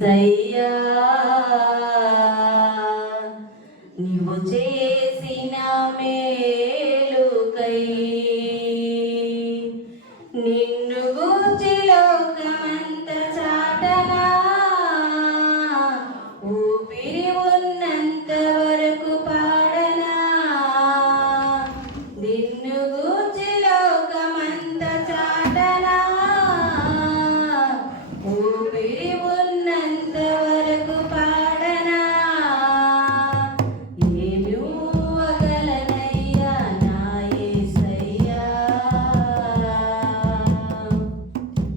సయ్యా నీవు చేసిన మేలుకై నిన్ను గూర్చి లోకమంత చాటనా ఊపిరి ఉన్నంత వరకు పాడనా నిన్ను గూర్చి లోకమంత చాటనా ఊపిరి ఉన్నంత వరకు పాడనా ఏమి ఊగలనయ్యా నా యేసయ్యా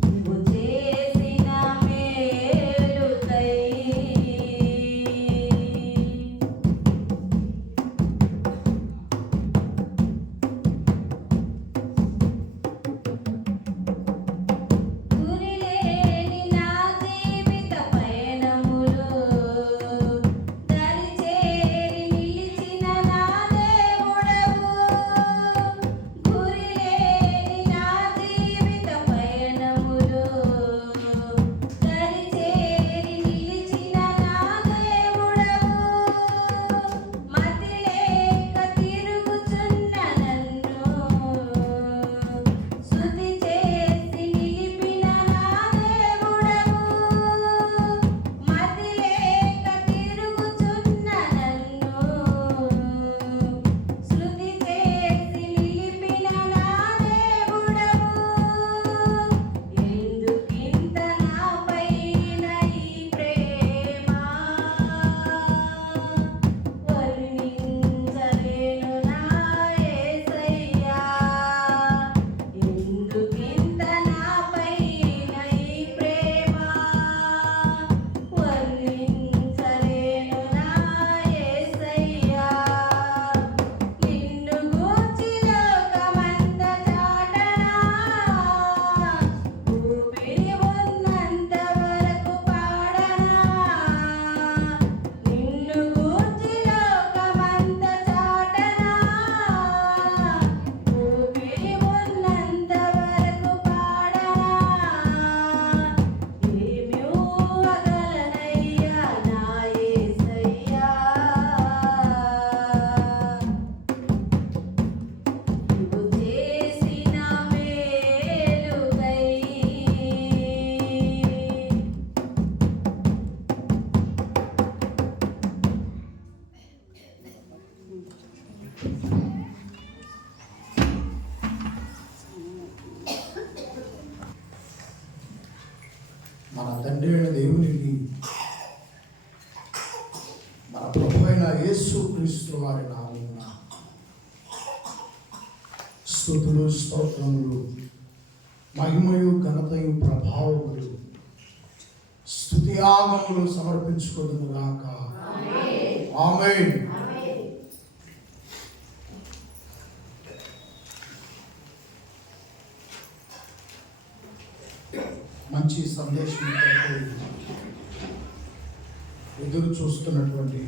నీవు చేసిన మేలుకై గురిలేని నా జీవిత పయనములో దరిచేరి నిలిచిన నా దేవుడవు గురిలేని నా జీవిత పయనములో దరిచేరి నిలిచిన నా దేవుడవు మతిలేక తిరుగుచున్న నన్ను స్తుతి చేసి నిలిపిన నా దేవుడవు మతిలేక తిరుగుచున్న నన్ను స్తుతి చేసి నిలిపిన నా దేవుడవు ఎందుకింత నాపైన ఈ ప్రేమ వర్ణించలేను నా యేసయ్యా ఎందుకింత నాపైన ఈ ప్రేమ వర్ణించలేను నా యేసయ్యా నిన్ను గూర్చి లోకమంత చాటనా ఊపిరి ఉన్నంత వరకు పాడనా నిన్ను గూర్చి లోకమంత చాటనా ఊపిరి ఉన్నంత వరకు పాడనా ఏమి ఊగలనయ్యా నా యేసయ్యా నీవు చేసిన మేలుకై మన తండ్రి అయిన దేవునికి మన ప్రభు అయిన యేసు క్రీస్తు వారి నామమున స్తుతులు స్తోత్రములు మహిమయు ఘనతయు ప్రభావములు స్తుతియాగములు సమర్పించుకొదుము గాక ఆమేన్. మంచి సందేశం కొరకు ఎదురు చూస్తున్నటువంటి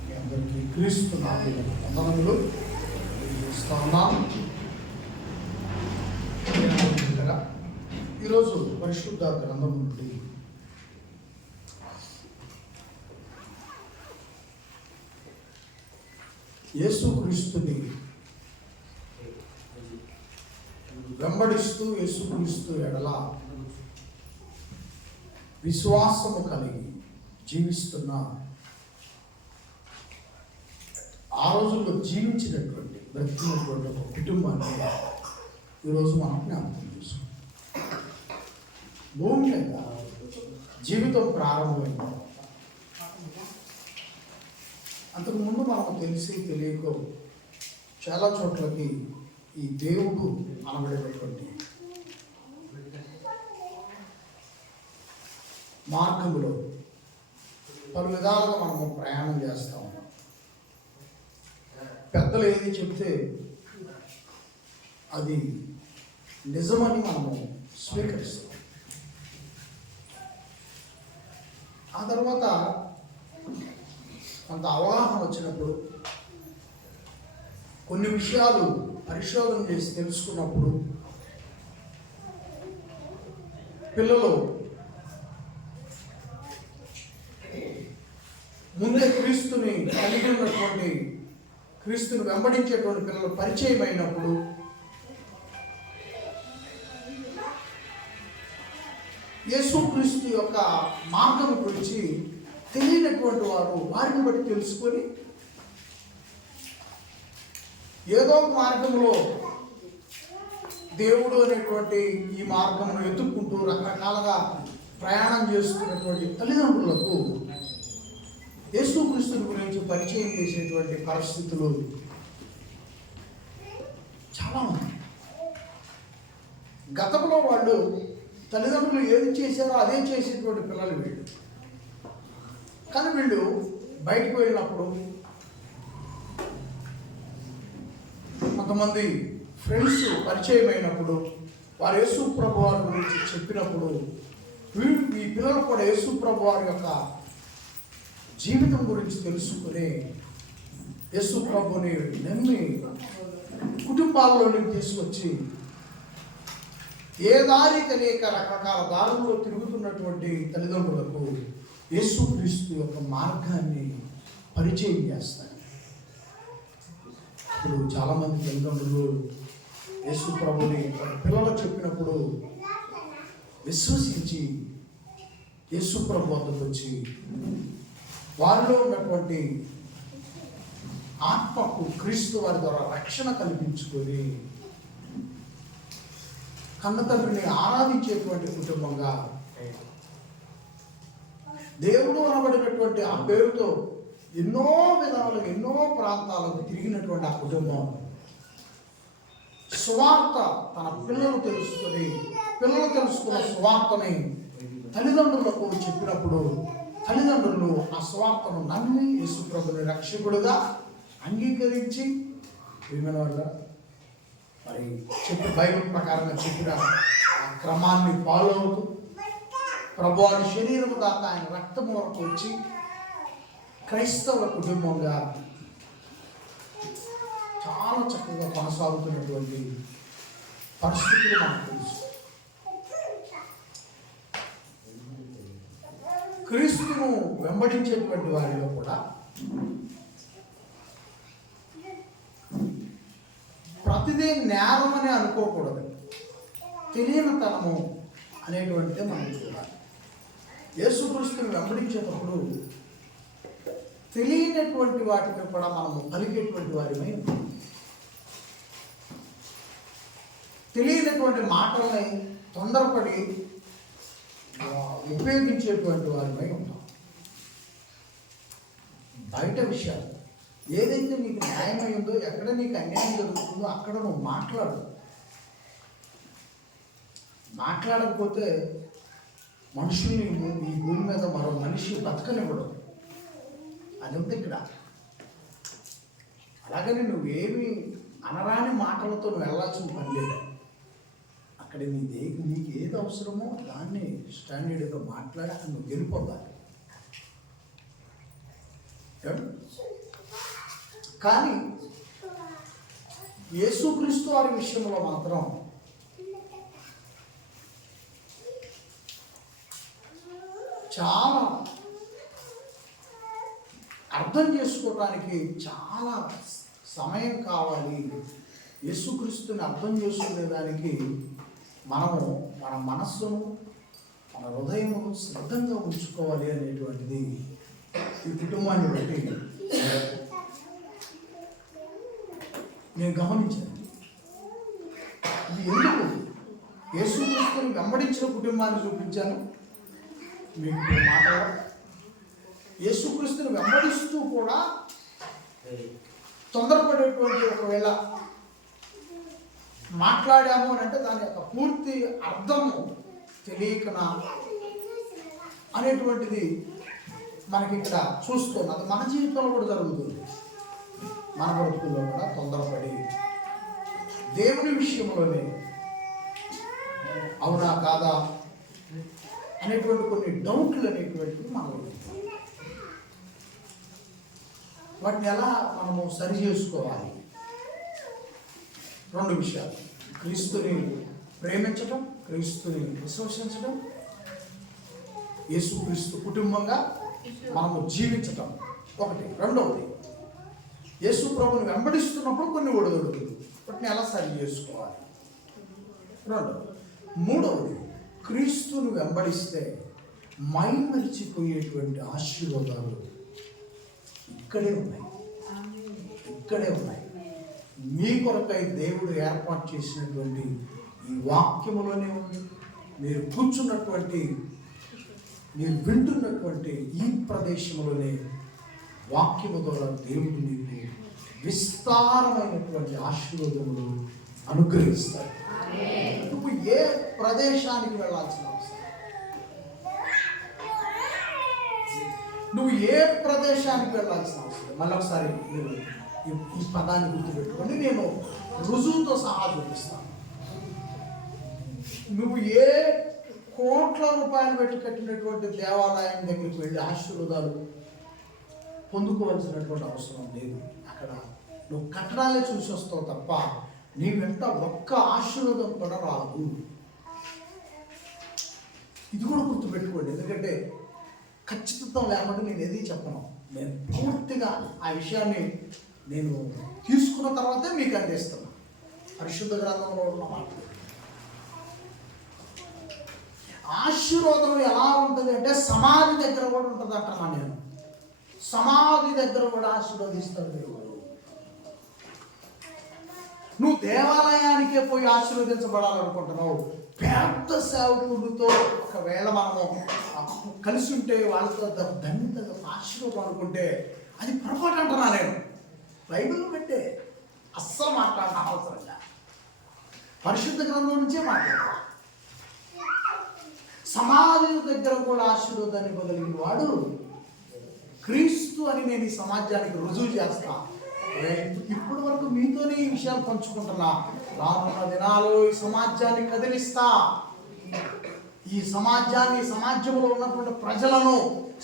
మీ అందరికీ క్రీస్తు నామమున వందనములు తెలియజేస్తున్నాం. ఈరోజు పరిశుద్ధ గ్రంథం నుండి యేసుక్రీస్తుని వెంబడిస్తూ యేసుక్రీస్తు ఎడల విశ్వాసము కలిగి జీవిస్తున్న ఆ రోజుల్లో జీవించినటువంటి బ్రతికినటువంటి ఒక కుటుంబాన్ని ఈరోజు మనం జ్ఞాపకం చేసుకుంటాం. భూమి మీద జీవితం ప్రారంభమైన అంతకుముందు మనకు తెలిసి తెలియకో చాలా చోట్లకి ఈ దేవుడు అనబడేటటువంటి మార్గంలో పలు విధాలుగా మనము ప్రయాణం చేస్తూ ఉన్నాం. పెద్దలు ఏది చెప్తే అది నిజమని మనము స్వీకరిస్తాం. ఆ తర్వాత కొంత అవగాహన వచ్చినప్పుడు కొన్ని విషయాలు పరిశోధన చేసి తెలుసుకున్నప్పుడు పిల్లలు కలిగి ఉన్నటువంటి క్రీస్తుని వెంబడించేటువంటి పిల్లలు పరిచయం అయినప్పుడు యేసుక్రీస్తు యొక్క మార్గం గురించి తెలియనటువంటి వారు వారిని బట్టి తెలుసుకొని ఏదో ఒక మార్గంలో దేవుడు అనేటువంటి ఈ మార్గమును ఎత్తుక్కుంటూ రకరకాలుగా ప్రయాణం చేస్తున్నటువంటి తల్లిదండ్రులకు యేసుక్రీస్తుని గురించి పరిచయం చేసేటువంటి పరిస్థితులు చాలా ఉన్నాయి. గతంలో వాళ్ళు తల్లిదండ్రులు ఏది చేశారో అదే చేసేటువంటి పిల్లలు వీళ్ళు. కానీ వీళ్ళు బయటకు వెళ్ళినప్పుడు కొంతమంది ఫ్రెండ్స్ పరిచయం అయినప్పుడు వారు యేసు ప్రభు వారి గురించి చెప్పినప్పుడు ఈ పిల్లలు కూడా యేసు ప్రభు వారి యొక్క జీవితం గురించి తెలుసుకుని యేసు ప్రభుని నమ్మి కుటుంబాల్లోనికి తీసుకొచ్చి ఏ దారి తెలియక రకరకాల దారుల్లో తిరుగుతున్నటువంటి తల్లిదండ్రులకు యేసుక్రీస్తు యొక్క మార్గాన్ని పరిచయం చేస్తారు. ఇప్పుడు చాలామంది తల్లిదండ్రులు యేసు ప్రభుని పిల్లలు చెప్పినప్పుడు విశ్వసించి యేసు ప్రభు వద్దకు వచ్చి వారిలో ఉన్నటువంటి ఆత్మకు క్రీస్తు వారి ద్వారా రక్షణ కల్పించుకొని కన్నతండ్రిని ఆరాధించేటువంటి కుటుంబంగా దేవుడు అనబడినటువంటి ఆ పేరుతో ఎన్నో విధాలుగా ఎన్నో ప్రాంతాలకు తిరిగినటువంటి ఆ కుటుంబం సువార్త తన పిల్లలు తెలుసుకున్న సువార్తని తల్లిదండ్రులకు చెప్పినప్పుడు తల్లిదండ్రులు ఆ సువార్తను నమ్మి యేసు ప్రభుని రక్షకుడుగా అంగీకరించి విన్న వల్ల మరి చెప్పి బైబిల్ ప్రకారంగా చెప్పిన ఆ క్రమాన్ని ఫాలో అవుతూ ప్రభు వారి శరీరము దాకా ఆయన రక్తము వరకు వచ్చి క్రైస్తవ కుటుంబంగా చాలా చక్కగా కొనసాగుతున్నటువంటి పరిస్థితులు మనకు తెలుసు. క్రీస్తును వెంబడించేటువంటి వారిలో కూడా ప్రతిదీ నేరమని అనుకోకూడదు. తెలియనితనము అనేటువంటిదే మనం చూడాలి. యేసుక్రీస్తుని వెంబడించేటప్పుడు తెలియనటువంటి వాటిని కూడా మనము పలికేటువంటి వారిమై ఉంటాం. తెలియనటువంటి మాటల్ని తొందరపడి ఉపయోగించేటువంటి వారిమై ఉంటాం. బయట విషయాలు ఏదైతే నీకు న్యాయమైందో, ఎక్కడ నీకు అన్యాయం జరుగుతుందో అక్కడ నువ్వు మాట్లాడకపోతే మనుషుల్ని ఈ భూమి మీద మరో మనిషి బతకనివ్వడం అది ఉంది ఇక్కడ. అలాగని నువ్వేమి అనరాని మాటలతో నువ్వు వెళ్ళాల్సిన పని లేదు. అక్కడ నీకు ఏది అవసరమో దాన్ని స్టాండర్డ్గా మాట్లాడి అక్కడ నువ్వు గెలిపోవాలి. కానీ యేసుక్రీస్తు వారి విషయంలో మాత్రం చాలా అర్థం చేసుకోవడానికి చాలా సమయం కావాలి. యేసుక్రీస్తుని అర్థం చేసుకునేదానికి మనము మన మనస్సును మన హృదయమును సిద్ధంగా ఉంచుకోవాలి అనేటువంటిది ఈ కుటుంబాన్ని బట్టి నేను గమనించాను. ఇది ఎందుకు యేసుక్రీస్తుని వెంబడించిన కుటుంబాన్ని చూపించాను మీకు మాటలో. యేసుక్రీస్తుని వెంబడిస్తూ కూడా తొందరపడేటువంటి ఒకవేళ మాట్లాడాము అని అంటే దాని యొక్క పూర్తి అర్థము తెలియకనా అనేటువంటిది మనకి ఇక్కడ చూస్తున్నాం. అది మన జీవితంలో కూడా జరుగుతుంది. మన బ్రతుకుల్లో కూడా తొందరపడి దేవుని విషయంలోనే అవునా కాదా అనేటువంటి కొన్ని డౌట్లు అనేటువంటివి మనలో వాటిని ఎలా మనము సరి చేసుకోవాలి? రెండు విషయాలు: క్రీస్తుని ప్రేమించడం, క్రీస్తుని విశ్వసించడం, యేసుక్రీస్తు కుటుంబంగా మనము జీవించటం. ఒకటి. రెండవది, యేసు ప్రభుని వెంబడిస్తున్నప్పుడు కొన్ని ఒడిదుడుకులు, వాటిని ఎలా సరి చేసుకోవాలి. రెండవది. మూడవది, క్రీస్తుని వెంబడిస్తే మైమరిచిపోయేటువంటి ఆశీర్వాదాలు ఇక్కడే ఉన్నాయి. మీ కొరకై దేవుడు ఏర్పాటు చేసినటువంటి ఈ వాక్యములోనే ఉంది. మీరు కూర్చున్నటువంటి, మీరు వింటున్నటువంటి ఈ ప్రదేశంలోనే వాక్యము ద్వారా దేవుడు మీకు విస్తారమైనటువంటి ఆశీర్వాదములు అనుగ్రహిస్తాడు. నువ్వు ఏ ప్రదేశానికి వెళ్ళాల్సిన అవసరం, మళ్ళీ ఒకసారి మీరు ఈ పదాన్ని గుర్తుపెట్టుకొని నేను రుజువుతో సహా చూపిస్తాను. నువ్వు ఏ కోట్ల రూపాయలు పెట్టి కట్టినటువంటి దేవాలయం దగ్గరికి వెళ్ళి ఆశీర్వాదాలు పొందుకోవాల్సినటువంటి అవసరం లేదు. అక్కడ నువ్వు కట్టడాలే చూసి వస్తావు తప్ప నీ వెంట ఒక్క ఆశీర్వాదం కూడా రాదు. ఇది కూడా గుర్తుపెట్టుకోండి. ఎందుకంటే ఖచ్చితం లేకుండా నేను ఏది చెప్పను. నేను పూర్తిగా ఆ విషయాన్ని నేను తీసుకున్న తర్వాతే మీకు అందిస్తాను. పరిశుద్ధ గ్రంథంలో ఉన్న మాట. ఆశీర్వాదం ఎలా ఉంటుంది అంటే సమాధి దగ్గర కూడా ఉంటుంది అంటున్నా నేను. సమాధి దగ్గర కూడా ఆశీర్వదిస్తాడు దేవుడు. నువ్వు దేవాలయానికే పోయి ఆశీర్వదించబడాలనుకుంటున్నావు. పెద్ద సేవకుడితో ఒకవేళ మనము కలిసి ఉంటే వాళ్ళతో ధన్యతగా ఆశీర్వాదం అనుకుంటే అది పొరపాటు అంటున్నా నేను. బైబిల్లో పెట్టే అస్సలు మాట్లాడిన అవసరంగా పరిశుద్ధ గ్రంథం నుంచే మాట్లాడాలి. సమాధి దగ్గర కూడా ఆశీర్వాదాన్ని ఇవ్వగలిగిన వాడు క్రీస్తు అని నేను ఈ సమాజానికి రుజువు చేస్తా. ఇప్పటి వరకు మీతోనే ఈ విషయాలు పంచుకుంటున్నా. రానున్న దినాలు ఈ సమాజాన్ని కదిలిస్తా. ఈ సమాజాన్ని, సమాజంలో ఉన్నటువంటి ప్రజలను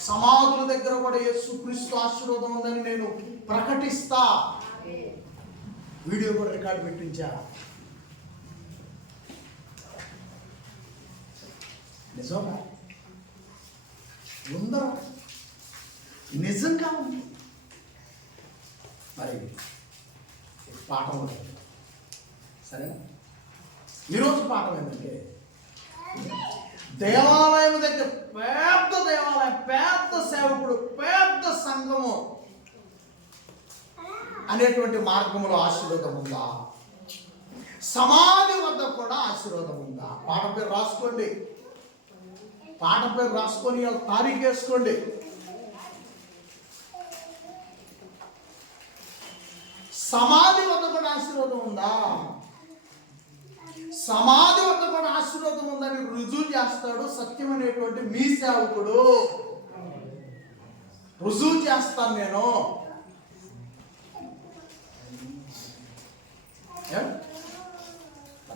సమాధుల దగ్గర కూడా యేసు క్రీస్తు ఆశీర్వాదం ఉందని నేను ప్రకటిస్తా. వీడియో కూడా రికార్డు పెట్టించా. నిజంగా ఉందా? నిజంగా ఉంది. మరి పాఠం ఉంటుంది. సరే, ఈరోజు పాఠం ఏంటంటే దేవాలయం దగ్గర పెద్ద దేవాలయం, పెద్ద సేవకుడు, పెద్ద సంఘము అనేటువంటి మార్గంలో ఆశీర్వాదం ఉందా? సమాధి వద్ద కూడా ఆశీర్వాదం ఉందా? పాఠం పేరు రాసుకోండి. పాఠం పేరు రాసుకొని తారీఖు వేసుకోండి. సమాధి వద్ద కూడా ఆశీర్వాదం ఉందా? సమాధి వద్ద కూడా ఆశీర్వాదం ఉందని రుజువు చేస్తాడు సత్యం అనేటువంటి మీ సేవకుడు. రుజువు చేస్తాను నేను.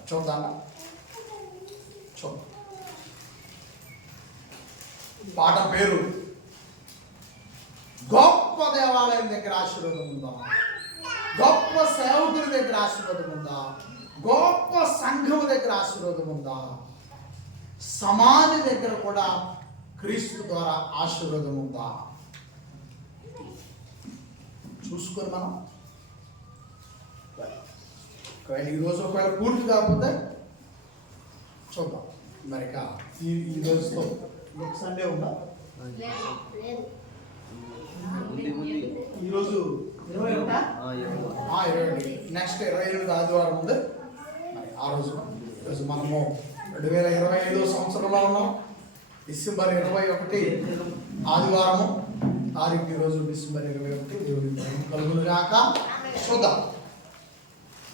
చూద్దా పాట పేరు గొప్ప దేవాలయం దగ్గర ఆశీర్వాదం ఉందా? గొప్ప సేవకుడి దగ్గర ఆశీర్వాదం ఉందా? గొప్ప సంఘం దగ్గర ఆశీర్వాదం ఉందా? సమాధి దగ్గర కూడా క్రీస్తు ద్వారా ఆశీర్వాదం ఉందా? చూసుకొని మనం ఈరోజు ఒకవేళ పూర్తి కాకపోతే చూద్దాం. మరి ఈ రోజుతో సండే ఉందా? ఈరోజు 21 నెక్స్ట్ 28 ఆదివారం ఉంది. మరి ఆ రోజు ఈరోజు మనము 2025 సంవత్సరంలో ఉన్నాం. డిసెంబర్ 21 ఆదివారము తారీఖు. ఈరోజు డిసెంబర్ 21. దేవుడి కలుగును గాక. చూద్దాం,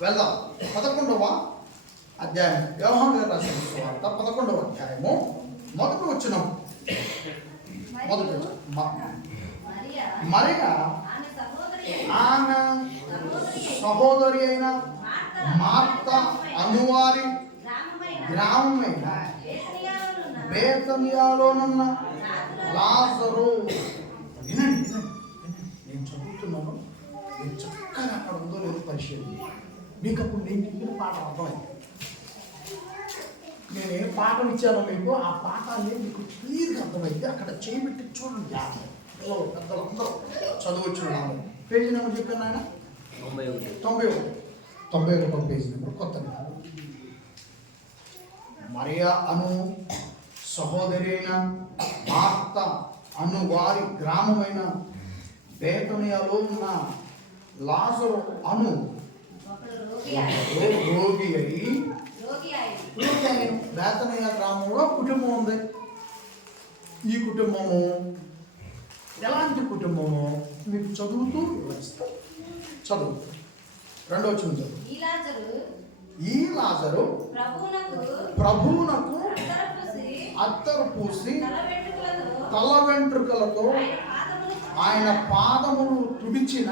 వెళ్దాం. 11వ అధ్యాయం యోహాను గారు రాసిన సువార్త 11వ అధ్యాయము మొదటి వచనం. మరియా ఆమె సహోదరి అయిన మార్త అనువారి గ్రామమైన బేతనియాలోనున్న లాజరు. వినండి, నేను చదువుతున్నాను, నేను చక్కగా అక్కడ ఉందో లేదో పరిశీలన. మీకు అప్పుడు నేను చెప్పిన పాఠం అర్థమైంది. నేను ఏ పాఠం ఇచ్చానో మీకు ఆ పాఠాన్ని మీకు క్లియర్గా అర్థమైంది. అక్కడ చేయబెట్టి చూడండి. పిల్లలు పెద్దలు అందరూ చదువచ్చు. పేజీ నెంబర్ చెప్పాను ఆయన 91 పేజీ నెంబర్ కొత్త నిబంధన. మరియా అను సహోదరి అయిన మార్త అను వారి గ్రామమైన బేతనియాలో ఉన్న లాజరు అను రోగి అయి బేతనియా గ్రామంలో కుటుంబం ఉంది. ఈ కుటుంబము ఎలాంటి కుటుంబము మీకు చదువుతూ వివరిస్తారు. చదువు 2వ వచనం చదువు. ఈ లాజరు ప్రభువునకు అత్తరు పూసి తల వెంట్రుకలతో ఆయన పాదములు తుడిచిన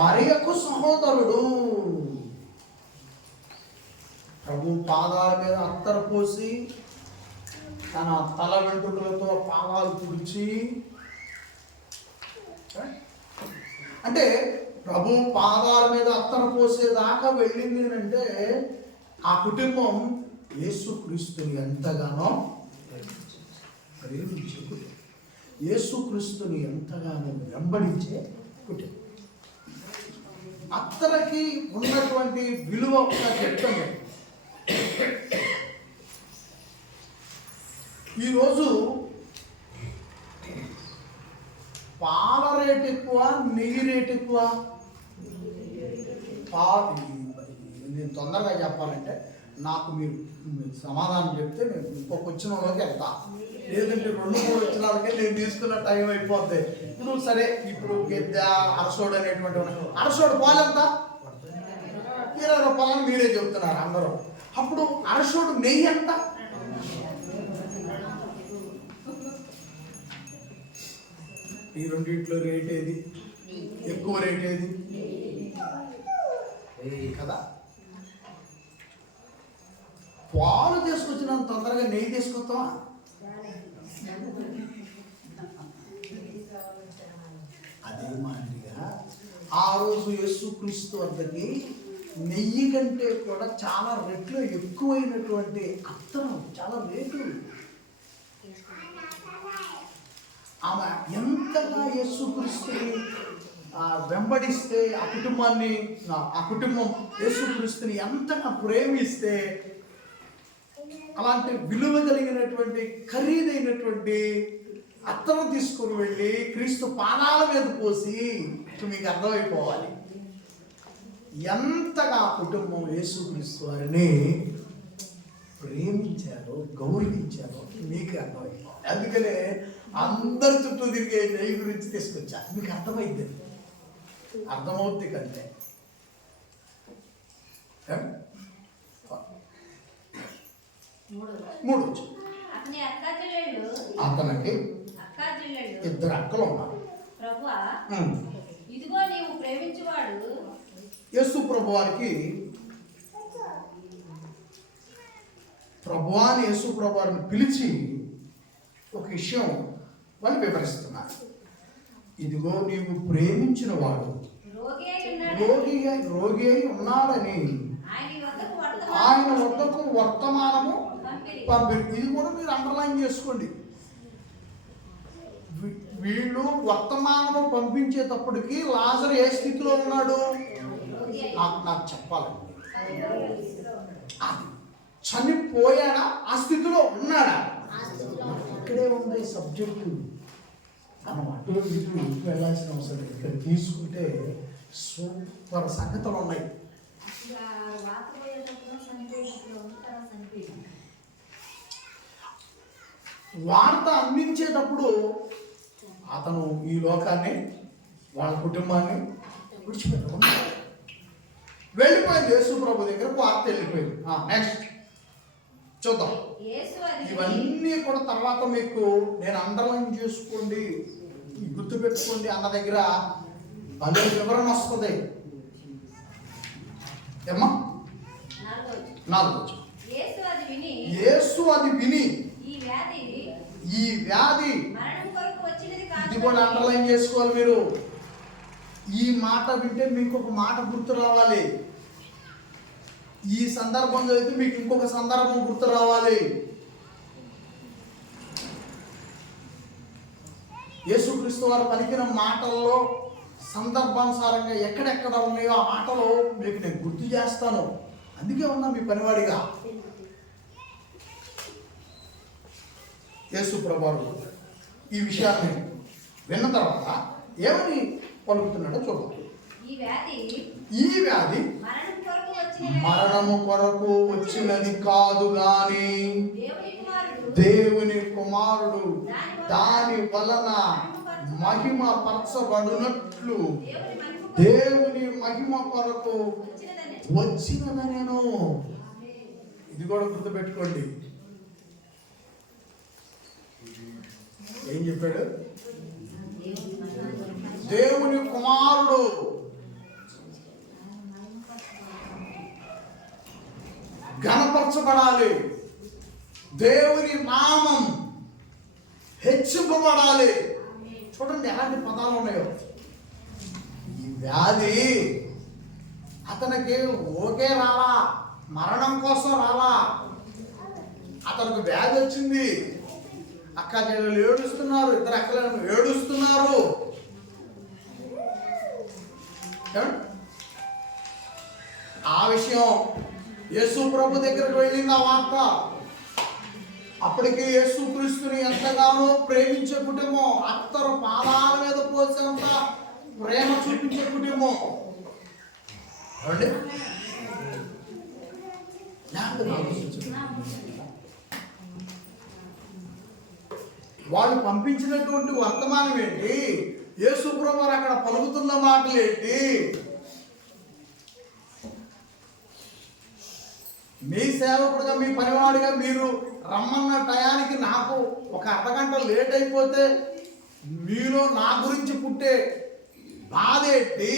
మరియకు సహోదరుడు. ప్రభు పాదాల మీద అత్తరు పోసి తన తల వెంట్రుకలతో పాదాలు తుడిచి, అంటే ప్రభు పాదాల మీద అత్తరు పోసేదాకా వెళ్ళింది అంటే ఆ కుటుంబం యేసుక్రీస్తుని ఎంతగానో ప్రేమించే కుటుంబం, యేసుక్రీస్తుని ఎంతగానో వెంబడించే కుటుంబం. అత్తరకి ఉన్నటువంటి విలువ ఒక చెప్తాను. ఈరోజు పాల రేట్ ఎక్కువ, నెయ్యి రేట్ ఎక్కువ. నేను తొందరగా చెప్పాలంటే నాకు మీరు సమాధానం చెప్తే నేను ఇంకొక వచ్చినలోకి వెళ్తా. లేదంటే 2-3 వచ్చినాలకే నేను తీసుకున్న టైం అయిపోద్ది. ఇప్పుడు సరే, ఇప్పుడు గెద్ద అరసోడు అనేటువంటి అరసోడు పాలెంత 20 రూపాయలని మీరే చెప్తున్నారు అందరూ. అప్పుడు అరసోడు నెయ్యి ఎంత? ఈ రెండింటిలో రేట్ ఏది ఎక్కువ? రేట్ ఏది కదా? పాలు తీసుకొచ్చినంత తొందరగా నెయ్యి తీసుకొస్తావా? అదే మాదిరిగా ఆ రోజు యేసుక్రీస్తు వద్దకి నెయ్యి కంటే కూడా చాలా రెట్లు ఎక్కువైనటువంటి అత్తరం, చాలా రేటు. ఆమె ఎంతగా యేసుక్రీస్తుని వెంబడిస్తే ఆ కుటుంబం యేసుక్రీస్తుని ఎంతగా ప్రేమిస్తే అలాంటి విలువ కలిగినటువంటి ఖరీదైనటువంటి అత్తరం తీసుకొని వెళ్ళి క్రీస్తు పాదాల మీద పోసి, మీకు అర్థమైపోవాలి ఎంతగా ఆ కుటుంబం యేసుక్రీస్తు వారిని ప్రేమించారో, గౌరవించారో మీకు అర్థమైపోవాలి. అందుకనే అందరి చుట్టూ తిరిగే నెయ్యి గురించి తీసుకొచ్చా. మీకు అర్థమైంది, అర్థమవుద్ది కంటే. మూడు అతనికి 2 అక్కలు ఉన్నారు. యేసు ప్రభు వారికి ప్రభువాని యేసు ప్రభు వారిని పిలిచి ఒక విషయం వాళ్ళు వివరిస్తున్నారు. ఇదిగో నీవు ప్రేమించిన వాడు రోగి అయి ఉన్నాడని ఆయన వద్దకు వర్తమానము పంపిణీ. ఇది కూడా మీరు అండర్లైన్ చేసుకోండి. వీళ్ళు వర్తమానము పంపించేటప్పటికి లాజరు ఏ స్థితిలో ఉన్నాడు నాకు చెప్పాలండి. చనిపోయాడా? ఆ స్థితిలో ఉన్నాడా? ఇక్కడే ఉంది సబ్జెక్టు. మనం అటు ఇటు వెళ్ళాల్సిన అవసరం లేదు. ఇక్కడ తీసుకుంటే సూపర్ సంగతులు ఉన్నాయి. వార్త అందించేటప్పుడు అతను ఈ లోకాన్ని, వాళ్ళ కుటుంబాన్ని విడిచిపెట్టుకున్నాడు. వెళ్ళిపోయింది యేసు ప్రభు దగ్గరకు, వార్త వెళ్ళిపోయింది. నెక్స్ట్ చూద్దాం. ఇవన్నీ కూడా తర్వాత మీకు నేను అండర్లైన్ చేసుకోండి, గుర్తుపెట్టుకోండి అన్న దగ్గర అదే వివరణ వస్తుంది. ఏమ్మా? 4 యేసు అది విని ఈ వ్యాధి, ఇది కూడా అండర్లైన్ చేసుకోవాలి మీరు. ఈ మాట వింటే మీకు ఒక మాట గుర్తు రావాలి. ఈ సందర్భం చదివితే మీకు ఇంకొక సందర్భం గుర్తు రావాలి. యేసుక్రీస్తు వారు పలికిన మాటల్లో సందర్భానుసారంగా ఎక్కడెక్కడ ఉన్నాయో ఆ మాటలు మీకు నేను గుర్తు చేస్తాను. అందుకే ఉన్నా మీ పనివాడిగా. యేసు ప్రభువు ఈ విషయాన్ని విన్న తర్వాత ఏమని పలుకుతున్నాడో చూద్దాం. ఈ వ్యాధి మరణము కొరకు వచ్చినది కాదు గాని దేవుని కుమారుడు దాని వలన మహిమ పరచబడినట్లు దేవుని మహిమ కొరకు వచ్చినదనేను. ఇది కూడా గుర్తుపెట్టుకోండి. ఏం చెప్పాడు? దేవుని కుమారుడు ఘనపరచబడాలి, దేవుని నామం హెచ్చింపబడాలి. చూడండి ఎలాంటి పదాలు ఉన్నాయో. ఈ వ్యాధి అతనికి ఓకే రాలా, మరణం కోసం రాలా. అతనికి వ్యాధి వచ్చింది. అక్క చెల్లెలు ఏడుస్తున్నారు, ఇద్దరు అక్కలు ఏడుస్తున్నారు. ఆ విషయం యేసు ప్రభు దగ్గరకు వెళ్ళింది ఆ వార్త. అప్పటికి యేసు క్రీస్తుని ఎంతగానో ప్రేమించే కుటుంబం, అత్తరు పాదాల మీద పోసేంత ప్రేమ చూపించే కుటుంబం. వాళ్ళు పంపించినటువంటి వర్తమానం ఏంటి? యేసు ప్రభు అక్కడ పలుకుతున్న మాటలు ఏంటి? మీ సేవకుడుగా, మీ పనివాడిగా మీరు రమ్మన్న టయానికి నాకు ఒక అర్ధగంట లేట్ అయిపోతే మీలో నా గురించి పుట్టే బాధ ఏంటి?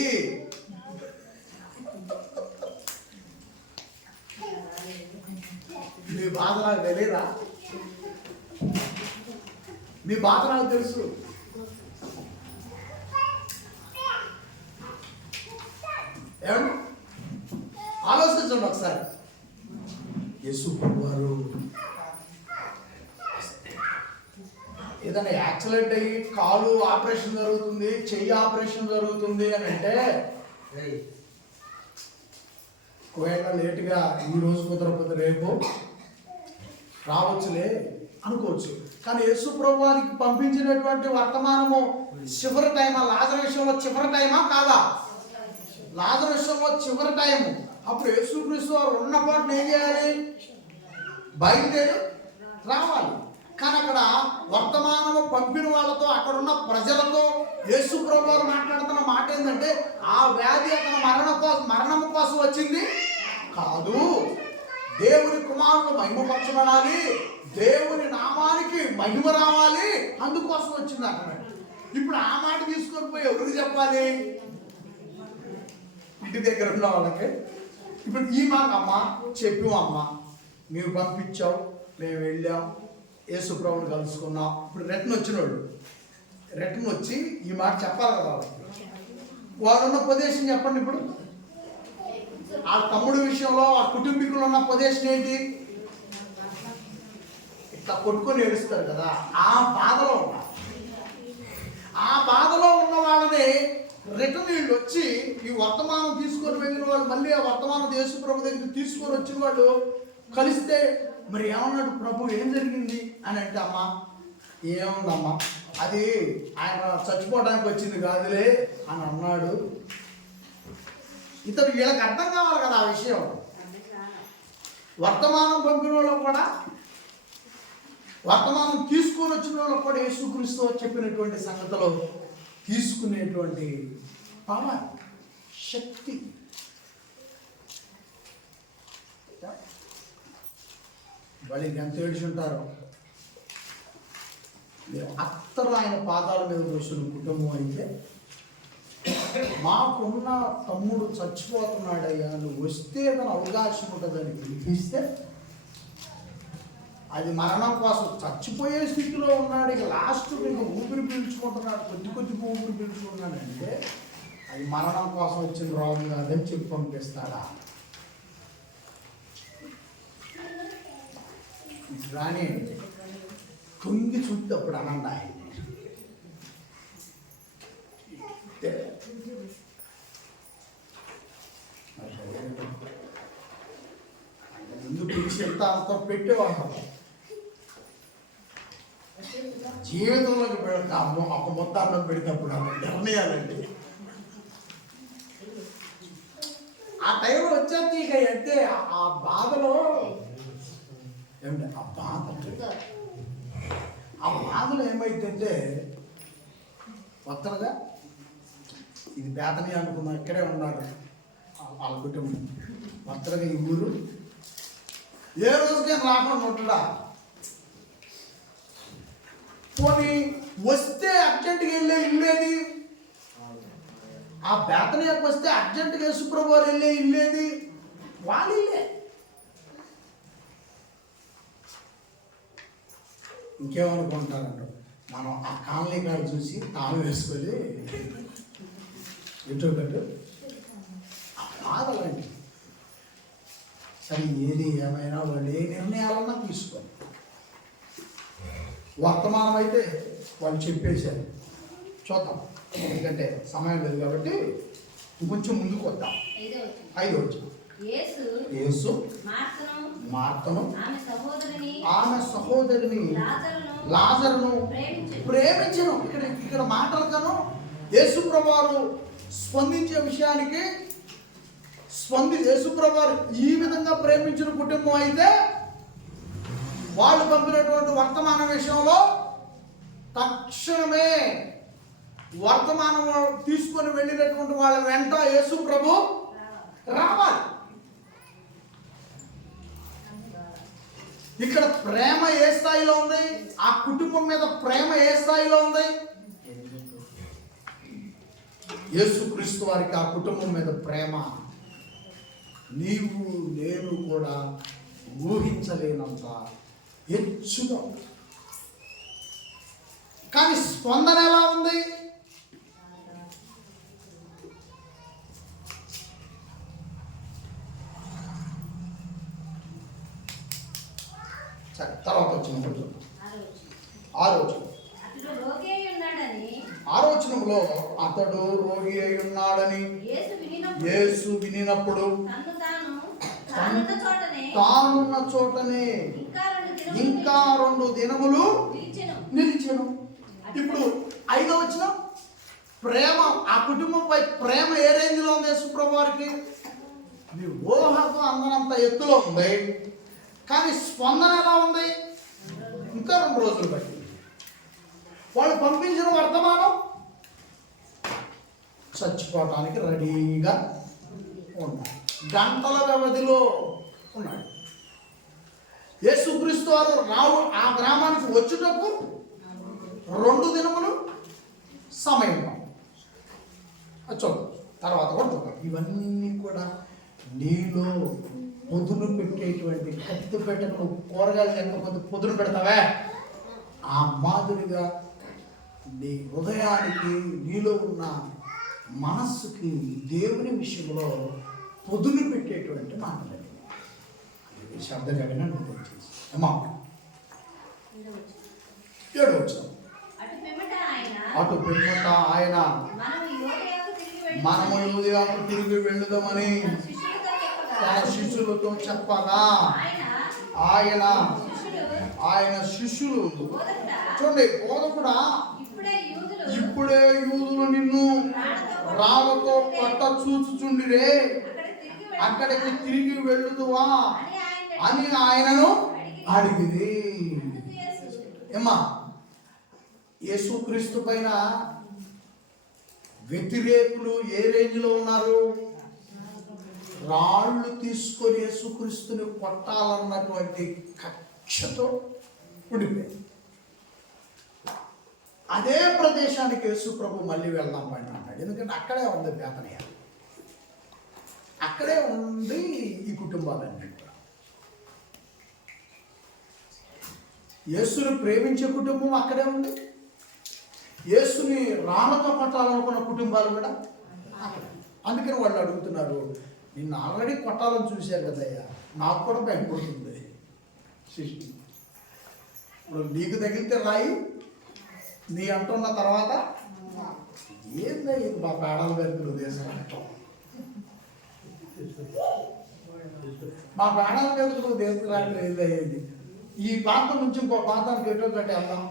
మీ బాధ నాకు తెలియదా? మీ బాధ నాకు తెలుసు. ఏమండి, ఆలోచించండి ఒకసారి. యేసు ప్రభు వారు ఏదైనా యాక్సిడెంట్ అయ్యి కాలు ఆపరేషన్ జరుగుతుంది, చెయ్యి ఆపరేషన్ జరుగుతుంది అని అంటే ఒకవేళ లేటుగా ఈ రోజు కుదరకపోతే రేపు రావచ్చులే అనుకోవచ్చు. కానీ యేసు ప్రభు వారికి పంపించినటువంటి వర్తమానము చివరి టైమా? లాజరు విషయంలో చివరి టైమా కాదా? లాజరు విషయంలో చివరి టైము. అప్పుడు యేసుక్రీస్తు వారు ఉన్న పాటను ఏం చేయాలి? బయలుదేరి రావాలి. కానీ అక్కడ వర్తమానము పంపిన వాళ్ళతో, అక్కడున్న ప్రజలతో యేసు ప్రభు వారు మాట్లాడుతున్న మాట ఏంటంటే, ఆ వ్యాధి అతను మరణము కోసం వచ్చింది కాదు, దేవుని కుమారుడు మహిమపరచబడాలి, దేవుని నామానికి మహిమ రావాలి, అందుకోసం వచ్చింది అక్కడ. ఇప్పుడు ఆ మాట తీసుకొని పోయి ఎవరికి చెప్పాలి? ఇంటి దగ్గర ఉన్న వాళ్ళకి. ఇప్పుడు ఈ మాట అమ్మ చెప్పామమ్మా, మీరు పంపించావు, మేము వెళ్ళాం, యేసు ప్రభువుని కలుసుకున్నాం. ఇప్పుడు రిటర్న్ వచ్చినోళ్ళు రిటర్న్ వచ్చి ఈ మాట చెప్పాలి కదా. వాళ్ళు ఉన్న పొజిషన్ చెప్పండి. ఇప్పుడు ఆ తమ్ముడు విషయంలో ఆ కుటుంబీకులు ఉన్న పొజిషన్ ఏంటి? ఇట్లా కొట్టుకొని ఏడుస్తారు కదా. ఆ బాధలో ఉన్న వాళ్ళని రిటర్న్ వీళ్ళు వచ్చి ఈ వర్తమానం తీసుకొని వెళ్ళిన వాళ్ళు, మళ్ళీ ఆ వర్తమానం యేసు ప్రభు దగ్గరికి తీసుకొని వచ్చిన వాళ్ళు కలిస్తే మరి ఏమన్నాడు ప్రభు, ఏం జరిగింది అని అంటే, అమ్మా ఏముందమ్మా, అది ఆయన చచ్చిపోవడానికి వచ్చింది కాదులే అని అన్నాడు. ఇతడు వీళ్ళకి అర్థం కావాలి కదా ఆ విషయం. వర్తమానం పంపిన వాళ్ళకు కూడా, వర్తమానం తీసుకొని వచ్చిన వాళ్ళకు కూడా యేసుక్రీస్తు చెప్పినటువంటి సంగతులు తీసుకునేటువంటి పవర్, శక్తి. వాళ్ళు ఇంకెంత ఏడిచి ఉంటారో. అత్తరు ఆయన పాదాల మీద కూర్చున్న కుటుంబం అయితే, మాకున్న తమ్ముడు చచ్చిపోతున్నాడయ్యా, నువ్వు వస్తే ఏదైనా అవకాశం ఉంటుందని పిలిపిస్తే, అది మరణం కోసం చచ్చిపోయే స్థితిలో ఉన్నాడు, ఇక లాస్ట్ ఇంకా ఊపిరి పీల్చుకుంటున్నాడు, కొద్దిగా ఊపిరి పీల్చుకున్నాడంటే అది మరణం కోసం వచ్చిన రోగం కాదని చెప్పి పంపిస్తాడా? రాని కుంగి చూస్తే అప్పుడు అనండి ఆయన. ఇంత అంత పెట్టేవాడు. జీవితంలోకి ఒక మొత్తం అన్నం పెడినప్పుడు అలా నిర్ణయాలండి. ఆ టైంలో వచ్చేది ఇక అయితే ఆ బాధలో ఏమంటే ఆ బాధలో ఏమైందంటే కొత్తగా ఇది బేతని అనుకున్నా, ఇక్కడే ఉన్నారు వాళ్ళ కుటుంబం. కొత్తగా ఈ ఊరు ఏ రోజుకే రాకుండా ఉంటుందా? పోనీ వస్తే అర్జెంటుగా వెళ్ళే ఇల్లేది, ఆ బేతనీకి వస్తే అర్జెంటుగా యేసుప్రభు వారు వెళ్ళే ఇల్లేది వాళ్ళ ఇల్లే. ఇంకేమనుకుంటారంట, మనం ఆ కాలనీ కాడ చూసి తాను వేసుకొని ఎటు కట్టు ఆ బాధలండి. సరే ఏది ఏమైనా వాళ్ళు ఏ నిర్ణయాలన్నా తీసుకోండి. వర్తమానం అయితే వాళ్ళు చెప్పేశారు, చూద్దాం. ఎందుకంటే సమయం లేదు కాబట్టి కొంచెం ముందుకు వద్దాం. 5వ వచనం. యేసు మార్తను ఆమె సహోదరిని లాజరును ప్రేమించను. ఇక్కడ మాటలకను యేసు ప్రభువారు స్పందించే విషయానికి యేసు ప్రభువారు ఈ విధంగా ప్రేమించిన కుటుంబం అయితే వాళ్ళు పంపినటువంటి వర్తమాన విషయంలో తక్షణమే వర్తమానం తీసుకొని వెళ్ళినటువంటి వాళ్ళ వెంట యేసు ప్రభు రావాలి. ఇక్కడ ప్రేమ ఏ స్థాయిలో ఉంది? ఆ కుటుంబం మీద ప్రేమ ఏ స్థాయిలో ఉంది? యేసుక్రీస్తు వారికి ఆ కుటుంబం మీద ప్రేమ నీవు నేను కూడా ఊహించలేనంత హెచ్చుగా ఉంది. కానీ స్పందన ఎలా ఉంది? సరే, తర్వాత వచ్చిన ఆలోచనలో అతడు రోగి అయి ఉన్నాడని యేసు వినినప్పుడు తానున్న చోటనే ఇంకా 2 దినములు నిలిచెను. ఇప్పుడు 5వ వచనం, ప్రేమ ఆ కుటుంబంపై ప్రేమ ఏ రేంజ్లో ఉంది యేసు ప్రభు వారికి? మీ ఊహకు అందనంత ఎత్తులో ఉంది. కానీ స్పందన ఎలా ఉంది? ఇంకా 2 రోజులు బట్టి వాళ్ళు పంపించిన వర్తమానం చచ్చిపోవటానికి రెడీగా ఉన్నారు. గంటల వ్యవధిలో ఉన్నాడు. యేసుక్రీస్తు వారు ఆ గ్రామానికి వచ్చుటకు 2 దినములు సమయం. చూద్దాం తర్వాత కూడా చూద్దాం. ఇవన్నీ కూడా నీలో పొదును పెట్టేటువంటి కత్తి పెట్టకు కూరగాయలు లేకపోతే పొదును పెడతావే, ఆ మాదిరిగా నీ హృదయానికి నీలో ఉన్న మనస్సుకి దేవుని విషయంలో పొదును పెట్టేటువంటి మాటలు. శబ్దం కలిగిన అమ్మా 7వ వచనం. అటు పిమ్మట ఆయన మనము యూదయకు తిరిగి వెళ్ళుదామని తన శిష్యులతో చెప్పగా ఆయన శిష్యులు చూడండి, బోధకుడా ఇప్పుడే యూదులు నిన్ను రాళ్ళతో కొట్ట చూచుచుండిరే, అక్కడికి తిరిగి వెళ్ళుదువా అని ఆయనను అడిగిరి. ఏమ్మా, యేసుక్రీస్తు పైన వ్యతిరేకులు ఏ రేంజ్లో ఉన్నారు? రాళ్ళు తీసుకొని యేసుక్రీస్తుని కొట్టాలన్నటువంటి కక్షతో ఉండిపోయింది. అదే ప్రదేశానికి యేసు ప్రభు మళ్ళీ వెళ్దాం పైన అన్నాడు. ఎందుకంటే అక్కడే ఉంది బేతనీయ, అక్కడే ఉంది ఈ కుటుంబాలన్నీ కూడా. యేసుని ప్రేమించే కుటుంబం అక్కడే ఉంది, యేసుని రాళ్ళతో కొట్టాలనుకున్న కుటుంబాలు కూడా అక్కడ. అందుకని వాళ్ళు అడుగుతున్నారు, నిన్ను ఆల్రెడీ కొట్టాలని చూశారు కదయ్యా, నాకు కూడా భయం పడుతుంది. ఇప్పుడు నీకు తగిలితే రాయి నీ అంటున్న తర్వాత ఏందా ఇది మా పేడాల గారికి దేశం మా ప్రాణాల మీద నువ్వు తీసుకురావడం ఏదయ్యేది. ఈ ప్రాంతం నుంచి ఇంకో ప్రాంతానికి ఎటో కట్టి వెళ్దాం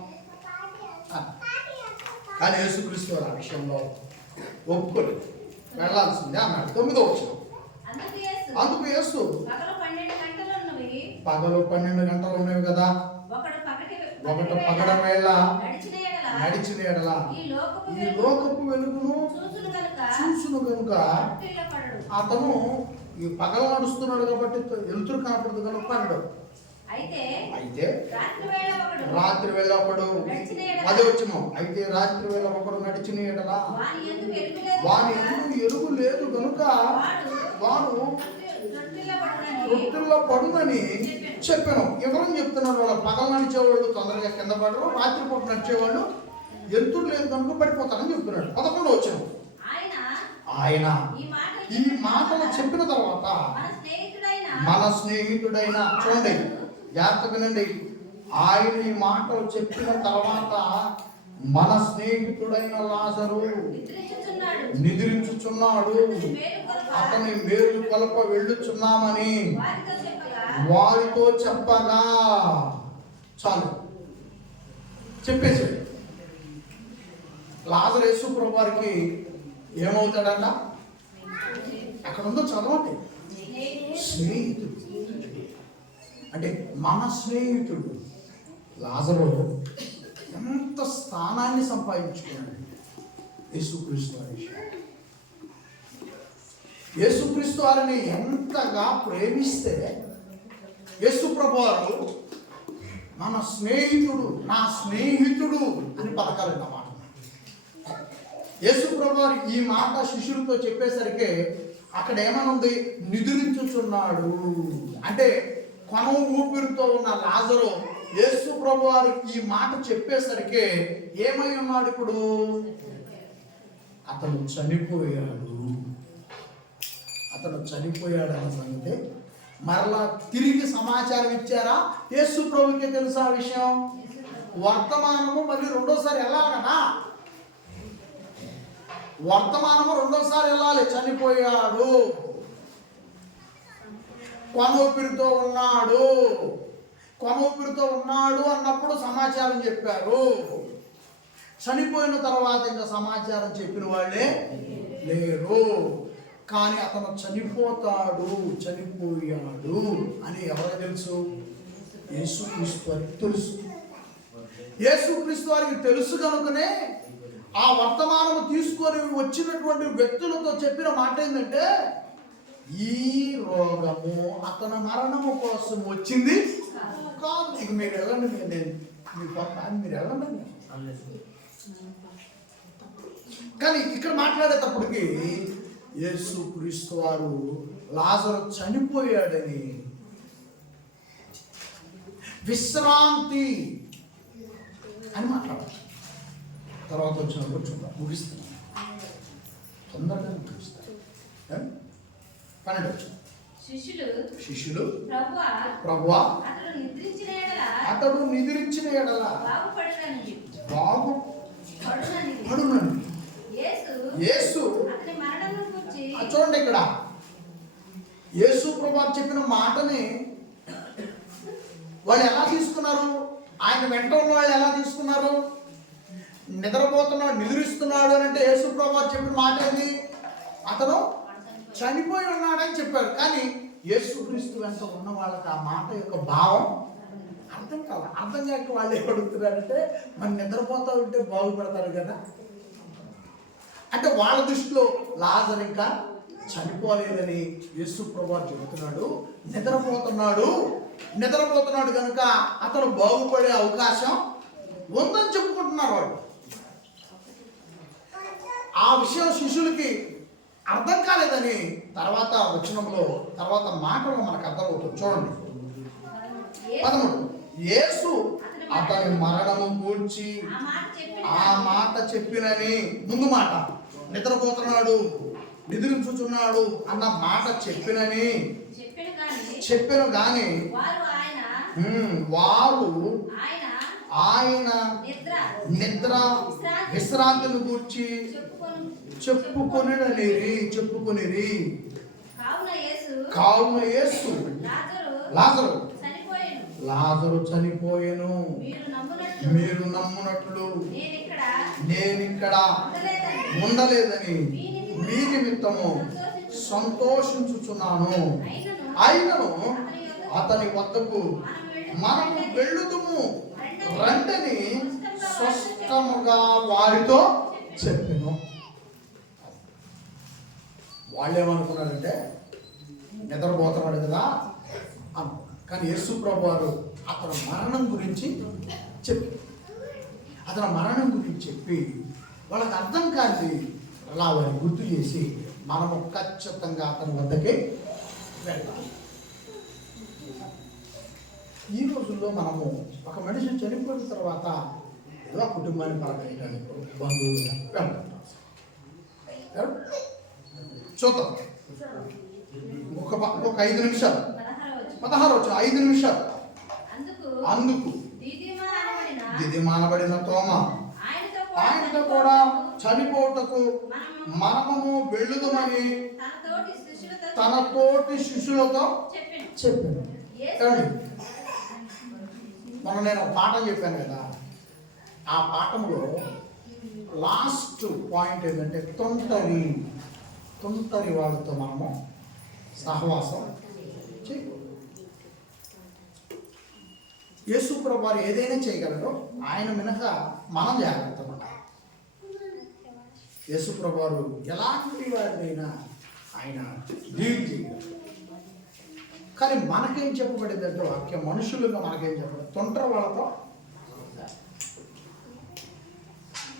కానీ యేసుక్రీస్తు వారు ఆ విషయంలో ఒప్పుకోలేదు, వెళ్ళాల్సిందే అన్నాడు. 9వ వచనం. అందుకు యేసు పగలు 12 గంటలు ఉన్నవి కదా, ఒకటి పగడ వేళ నడిచిన ఎడల ఈ లోకపు వెలుగును చూసును కనుక అతను ఈ పగలు నడుస్తున్నాడు కాబట్టి వెలుతురు కనపడదు కనుక పగడు. అయితే రాత్రి వేళ ఒకడు, అదే వచ్చిన అయితే రాత్రి వేళ ఒకడు నడిచిన ఎడల వాని ఎరుగు లేదు కనుక వాడు రొట్టెల్లో పడునని చెప్పాను. ఎవరని చెప్తున్నారు? వాళ్ళ పగలు నడిచేవాళ్ళు తొందరగా కింద పడరు, రాత్రిపూట నడిచేవాళ్ళు ఎలుతురు లేదు కనుక పడిపోతారని చెప్తున్నాడు. 11వ వచనం. ఆయన ఈ మాటలు చెప్పిన తర్వాత మన స్నేహితుడైన, చూడండి జాగ్రత్తగా వినండి, ఆయన ఈ మాటలు చెప్పిన తర్వాత మన స్నేహితుడైన లాజరు నిద్రించుచున్నాడు, అతని మేలు కొలప వెళ్ళుచున్నామని వారితో చెప్పగా, చాలు చెప్పేసాడు. లాజరు యేసు ప్రభు వారికి ఏమవుతాడంట? అక్కడ ఉందో చదవండి. స్నేహితుడు అంటే మన స్నేహితుడు లాజరు ఎంత స్థానాన్ని సంపాదించుకున్నాడు యేసుక్రీస్తు వారి. యేసుక్రీస్తు వారిని ఎంతగా ప్రేమిస్తే యేసు ప్రభు వారు మన స్నేహితుడు, నా స్నేహితుడు అని పలకాలన్నమాట. యేసు ప్రభు వారు ఈ మాట శిష్యులతో చెప్పేసరికి అక్కడ ఏమనుంది? నిద్రించుచున్నాడు అంటే కొన ఊపిరితో ఉన్న లాజరు యేసు ప్రభు వారు ఈ మాట చెప్పేసరికి ఏమై ఉన్నాడు? ఇప్పుడు అతను చనిపోయాడు. అతను చనిపోయాడు అన్న సంగతి మరలా తిరిగి సమాచారం ఇచ్చారా? యేసు ప్రభుకే తెలుసా ఆ విషయం. వర్తమానము మళ్ళీ రెండోసారి వెళ్ళాలి కదా, వర్తమానము రెండోసారి వెళ్ళాలి. చనిపోయాడు, కొనూపిరితో ఉన్నాడు, కొనూపిరితో ఉన్నాడు అన్నప్పుడు సమాచారం చెప్పారు. చనిపోయిన తర్వాత ఇంకా సమాచారం చెప్పిన వాళ్ళే లేరు. కానీ అతను చనిపోతాడు, చనిపోయాడు అని ఎవరికి తెలుసు? యేసుక్రీస్తు వారికి తెలుసు. యేసుక్రీస్తు వారికి తెలుసు కనుకనే ఆ వర్తమానము తీసుకొని వచ్చినటువంటి వ్యక్తులతో చెప్పిన మాట ఏంటంటే, ఈ రోగము అతని మరణము కోసం వచ్చింది కాదు. ఇక మీరు వెళ్ళండి, నేను మీ పక్కన మీరు వెళ్ళండి. కానీ ఇక్కడ మాట్లాడేటప్పటికి యేసుక్రీస్తు వారు లాజరు చనిపోయాడని, విశ్రాంతి అని మాట్లాడారు. తర్వాత వచ్చినప్పుడు చూద్దాం, ముగిస్తాను తొందరగా ముగిస్తాను. 12 శిష్యులు ప్రభువా అతడు నిద్రించిన ఎడల బాగుపడునని యేసు. చూడండి ఇక్కడ యేసు ప్రభు చెప్పిన మాటని వాళ్ళు ఎలా తీసుకున్నారు? ఆయన వెంట ఉన్న వాళ్ళు ఎలా తీసుకున్నారు? నిద్రపోతున్నాడు, నిద్రిస్తున్నాడు అని అంటే యేసు ప్రభు చెప్పిన మాట ఏంది? అతను చనిపోయి ఉన్నాడని చెప్పారు. కానీ యేసుక్రీస్తు వెంట ఉన్న వాళ్ళకి ఆ మాట యొక్క భావం అర్థం కాదు. అర్థం కాక వాళ్ళు ఏమడుగుతున్నారంటే, మరి నిద్రపోతూ ఉంటే బాగుపడతారు కదా అంటే వాళ్ళ దృష్టిలో లాజరు ఇంకా చనిపోలేదని యేసు ప్రభువు చెబుతున్నాడు. నిద్రపోతున్నాడు కనుక అతను బాగుపడే అవకాశం ఉందని చెప్పుకుంటున్నారు వాళ్ళు. ఆ విషయం శిష్యులకి అర్థం కాలేదని తర్వాత వచనంలో తర్వాత మాటలో మనకు అర్థమవుతుంది. చూడండి 13. యేసు అతని మరణము గూర్చి ఆ మాట చెప్పినని, ముందు మాట నిద్రపోతున్నాడు, నిద్రించుచున్నాడు అన్న మాట చెప్పిన గాని వారు ఆయన నిద్ర విశ్రాంతిని గూర్చి చెప్పుకొనిరి. కావున యేసు లాజరు చనిపోయెను. మీరు నమ్మునట్లు నేనిక్కడ ఉండలేదని మీ నిమిత్తము సంతోషించుచున్నాను. అయినను అతని వద్దకు మనము వెళ్ళుదుము రండని స్పష్టముగా వారితో చెప్పెను. వాళ్ళు ఏమనుకున్నారంటే నిద్రపోతున్నాడు కదా అనుకున్నారు. కానీ యేసు ప్రభు వారు అతని మరణం గురించి చెప్పి వాళ్ళకి అర్థం కాదు అలా వారిని గుర్తు చేసి మనము ఖచ్చితంగా అతని వద్దకే వెళ్తాం. ఈ రోజుల్లో మనము ఒక మనిషి చనిపోయిన తర్వాత ఏదో కుటుంబాన్ని పలకరించడానికి బంధువులు వెళ్తాం. చూద్దాం ఒక 5 నిమిషాలు 16 వచ్చి 5 నిమిషాలు. అందుకు దిదిమానబడిన తోమ ఆయనతో కూడా చనిపోవుటకు మనము వెళ్ళుదమని తన తోటి శిష్యులతో చెప్పాను. మనం నేను పాఠం చెప్పాను కదా, ఆ పాఠంలో లాస్ట్ పాయింట్ ఏంటంటే తొంటరి వాళ్ళతో మనము సహవాసం చేయకూడదు. యేసు ప్రభు వారు ఏదైనా చేయగలరో ఆయన మినహా మనం జాగ్రత్త పడాలి. యేసు ప్రభు వారు ఎలాంటి వారినైనా ఆయన డీల్ చేయగలరు. కానీ మనకేం చెప్పబడిందంటే వాక్యం మనుషులుగా మనకేం చెప్పబడింది, తొంటరి వాళ్ళతో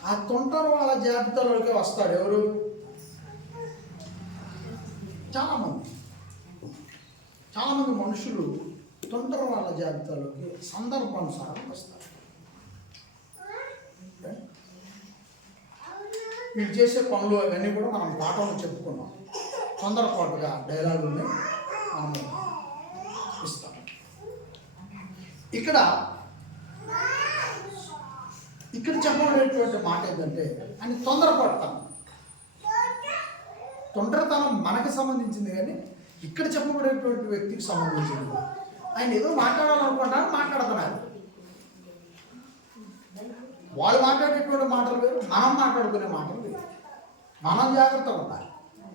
ఆ తొంటరి వాళ్ళ జాబితాలోకి వస్తాడు ఎవరు? చాలామంది మనుషులు తొంటరి వాళ్ళ జాబితాలోకి సందర్భానుసారం వస్తారు. వీళ్ళు చేసే పనులు అవన్నీ కూడా మనం పాఠంలో చెప్పుకున్నాం. తొందరపాటుగా డైలాగుల్ని మనం ఇస్తాం. ఇక్కడ చెప్పబడేటువంటి మాట ఏంటంటే ఆయన తొందరతనం మనకు సంబంధించింది, కానీ ఇక్కడ చెప్పబడేటువంటి వ్యక్తికి సంబంధించింది. ఆయన ఏదో మాట్లాడాలనుకుంటారు, మాట్లాడుతున్నారు. వాళ్ళు మాట్లాడేటువంటి మాటలు వేరు, మనం మాట్లాడుకునే మాటలు వేరు. మనం జాగ్రత్తగా ఉండాలి.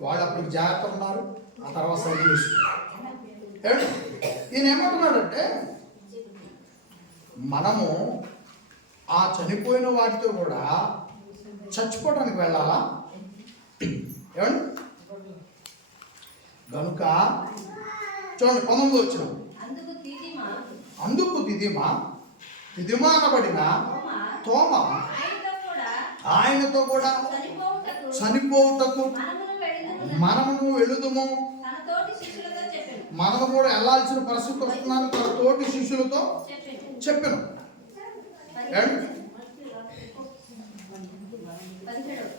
వాళ్ళు అప్పటికి జాగ్రత్తగా ఉన్నారు, ఆ తర్వాత సరి చేసుకున్నారు. ఈయన ఏమంటున్నాడంటే మనము ఆ చనిపోయిన వాటితో కూడా చచ్చిపోవడానికి వెళ్ళాలా? ఏమండి? కనుక చూడండి 19 వచ్చిన అందుకు దిదిమానబడిన తోమ ఆయనతో కూడా చనిపోవుటకు మనము వెళుదుము. మనము కూడా వెళ్ళాల్సిన పరిస్థితి వస్తున్నాను తన తోటి శిష్యులతో చెప్పాను.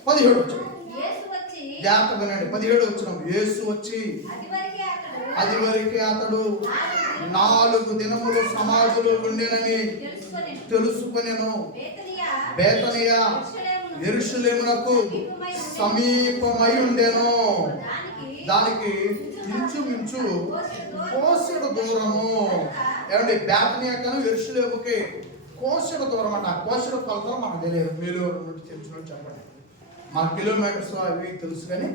17 వచ్చిన జాగ్రత్త వినండి. 17 వచ్చిన యేసు వచ్చి అది వరకే అతడు 4 దినములు సమాధులు ఉండేనని తెలుసుకొనెను. బేతనియా యెరూషలేమునకు సమీపమై ఉండెను. దానికి ఇంచుమించు కోసెడు దూరము. ఏమండి? బేతనియాకను యెరూషలేముకి కోసెడు దూరం అంట. ఆ కోసెడు కొలతలు మనకు తెలియదు. మీరు తెలిసిన చెప్పండి. మన కిలోమీటర్స్ అవి తెలుసు, కానీ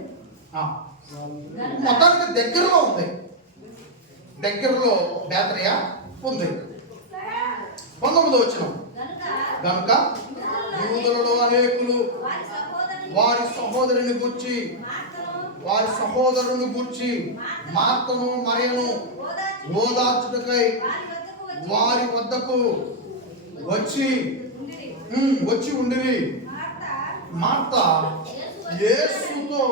మొత్తానికి దగ్గరలో ఉంది. దగ్గరలో బేతనియా ఉంది. 19 వచ్చిన కనుక యూదులలో అనేకులు వారి సహోదరుని గూర్చి మార్తను మరియను ఓదార్చుటకై వారి వద్దకు వచ్చి ఉండిరి. మార్త యేసుతో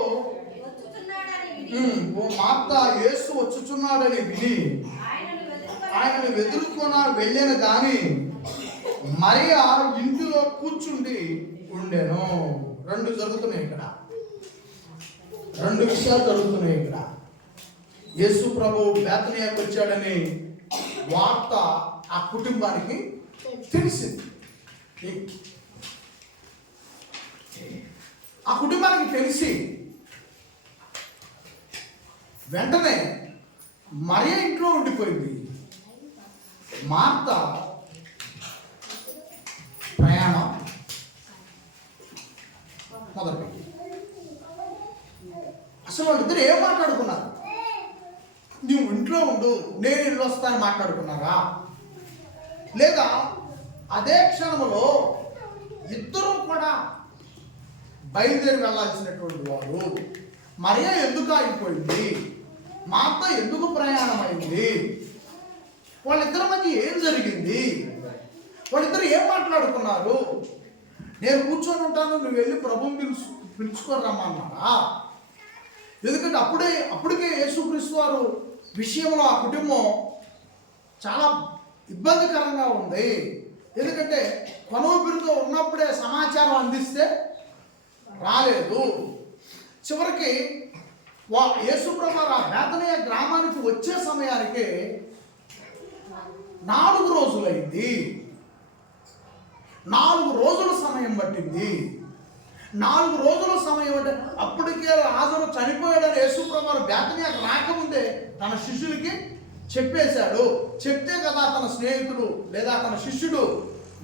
యేసు వచ్చుచున్నాడని విని ఆయనను వెళ్ళాను, కానీ మరియా ఇంటిలో కూర్చుండి ఉండెను. 2 జరుగుతున్నాయి ఇక్కడ, 2 విషయాలు జరుగుతున్నాయి ఇక్కడ. యేసు ప్రభు బేతనియాకు వచ్చాడని వార్త ఆ కుటుంబానికి తెలిసింది. ఆ కుటుంబానికి తెలిసి వెంటనే మరియ ఇంట్లో ఉండిపోయింది. మార్త ప్రయాణం మొదలుపెట్టి. అసలు వాళ్ళిద్దరు ఏం మాట్లాడుకున్నారు? నువ్వు ఇంట్లో ఉండు, నేను ఇల్లు వస్తానని మాట్లాడుకున్నారా? లేదా అదే క్షణంలో ఇద్దరూ కూడా బయలుదేరి వెళ్ళాల్సినటువంటి వారు మరియ ఎందుకు ఆగిపోయింది? మార్త ఎందుకు ప్రయాణం అయింది? వాళ్ళిద్దరి మధ్య ఏం జరిగింది? వాళ్ళిద్దరు ఏం మాట్లాడుకున్నారు? నేను కూర్చొని ఉంటాను, నువ్వు వెళ్ళి ప్రభువుని పిలుచుకొని రమ్మన్నారా? ఎందుకంటే అప్పటికే యేసుక్రీస్తు వారు విషయంలో ఆ కుటుంబం చాలా ఇబ్బందికరంగా ఉంది. ఎందుకంటే కొనుగోలుతో ఉన్నప్పుడే సమాచారం అందిస్తే రాలేదు. చివరికి యేసుప్రభు ఆ బేతనియ గ్రామానికి వచ్చే సమయానికి 4 రోజులైంది. 4 రోజుల సమయం పట్టింది. 4 రోజుల సమయం అంటే అప్పటికే లాజరు చనిపోయాడని యేసుప్రభు బేతనియకు రాకముందే తన శిష్యులకి చెప్పేశాడు. చెప్తే కదా తన స్నేహితుడు లేదా తన శిష్యుడు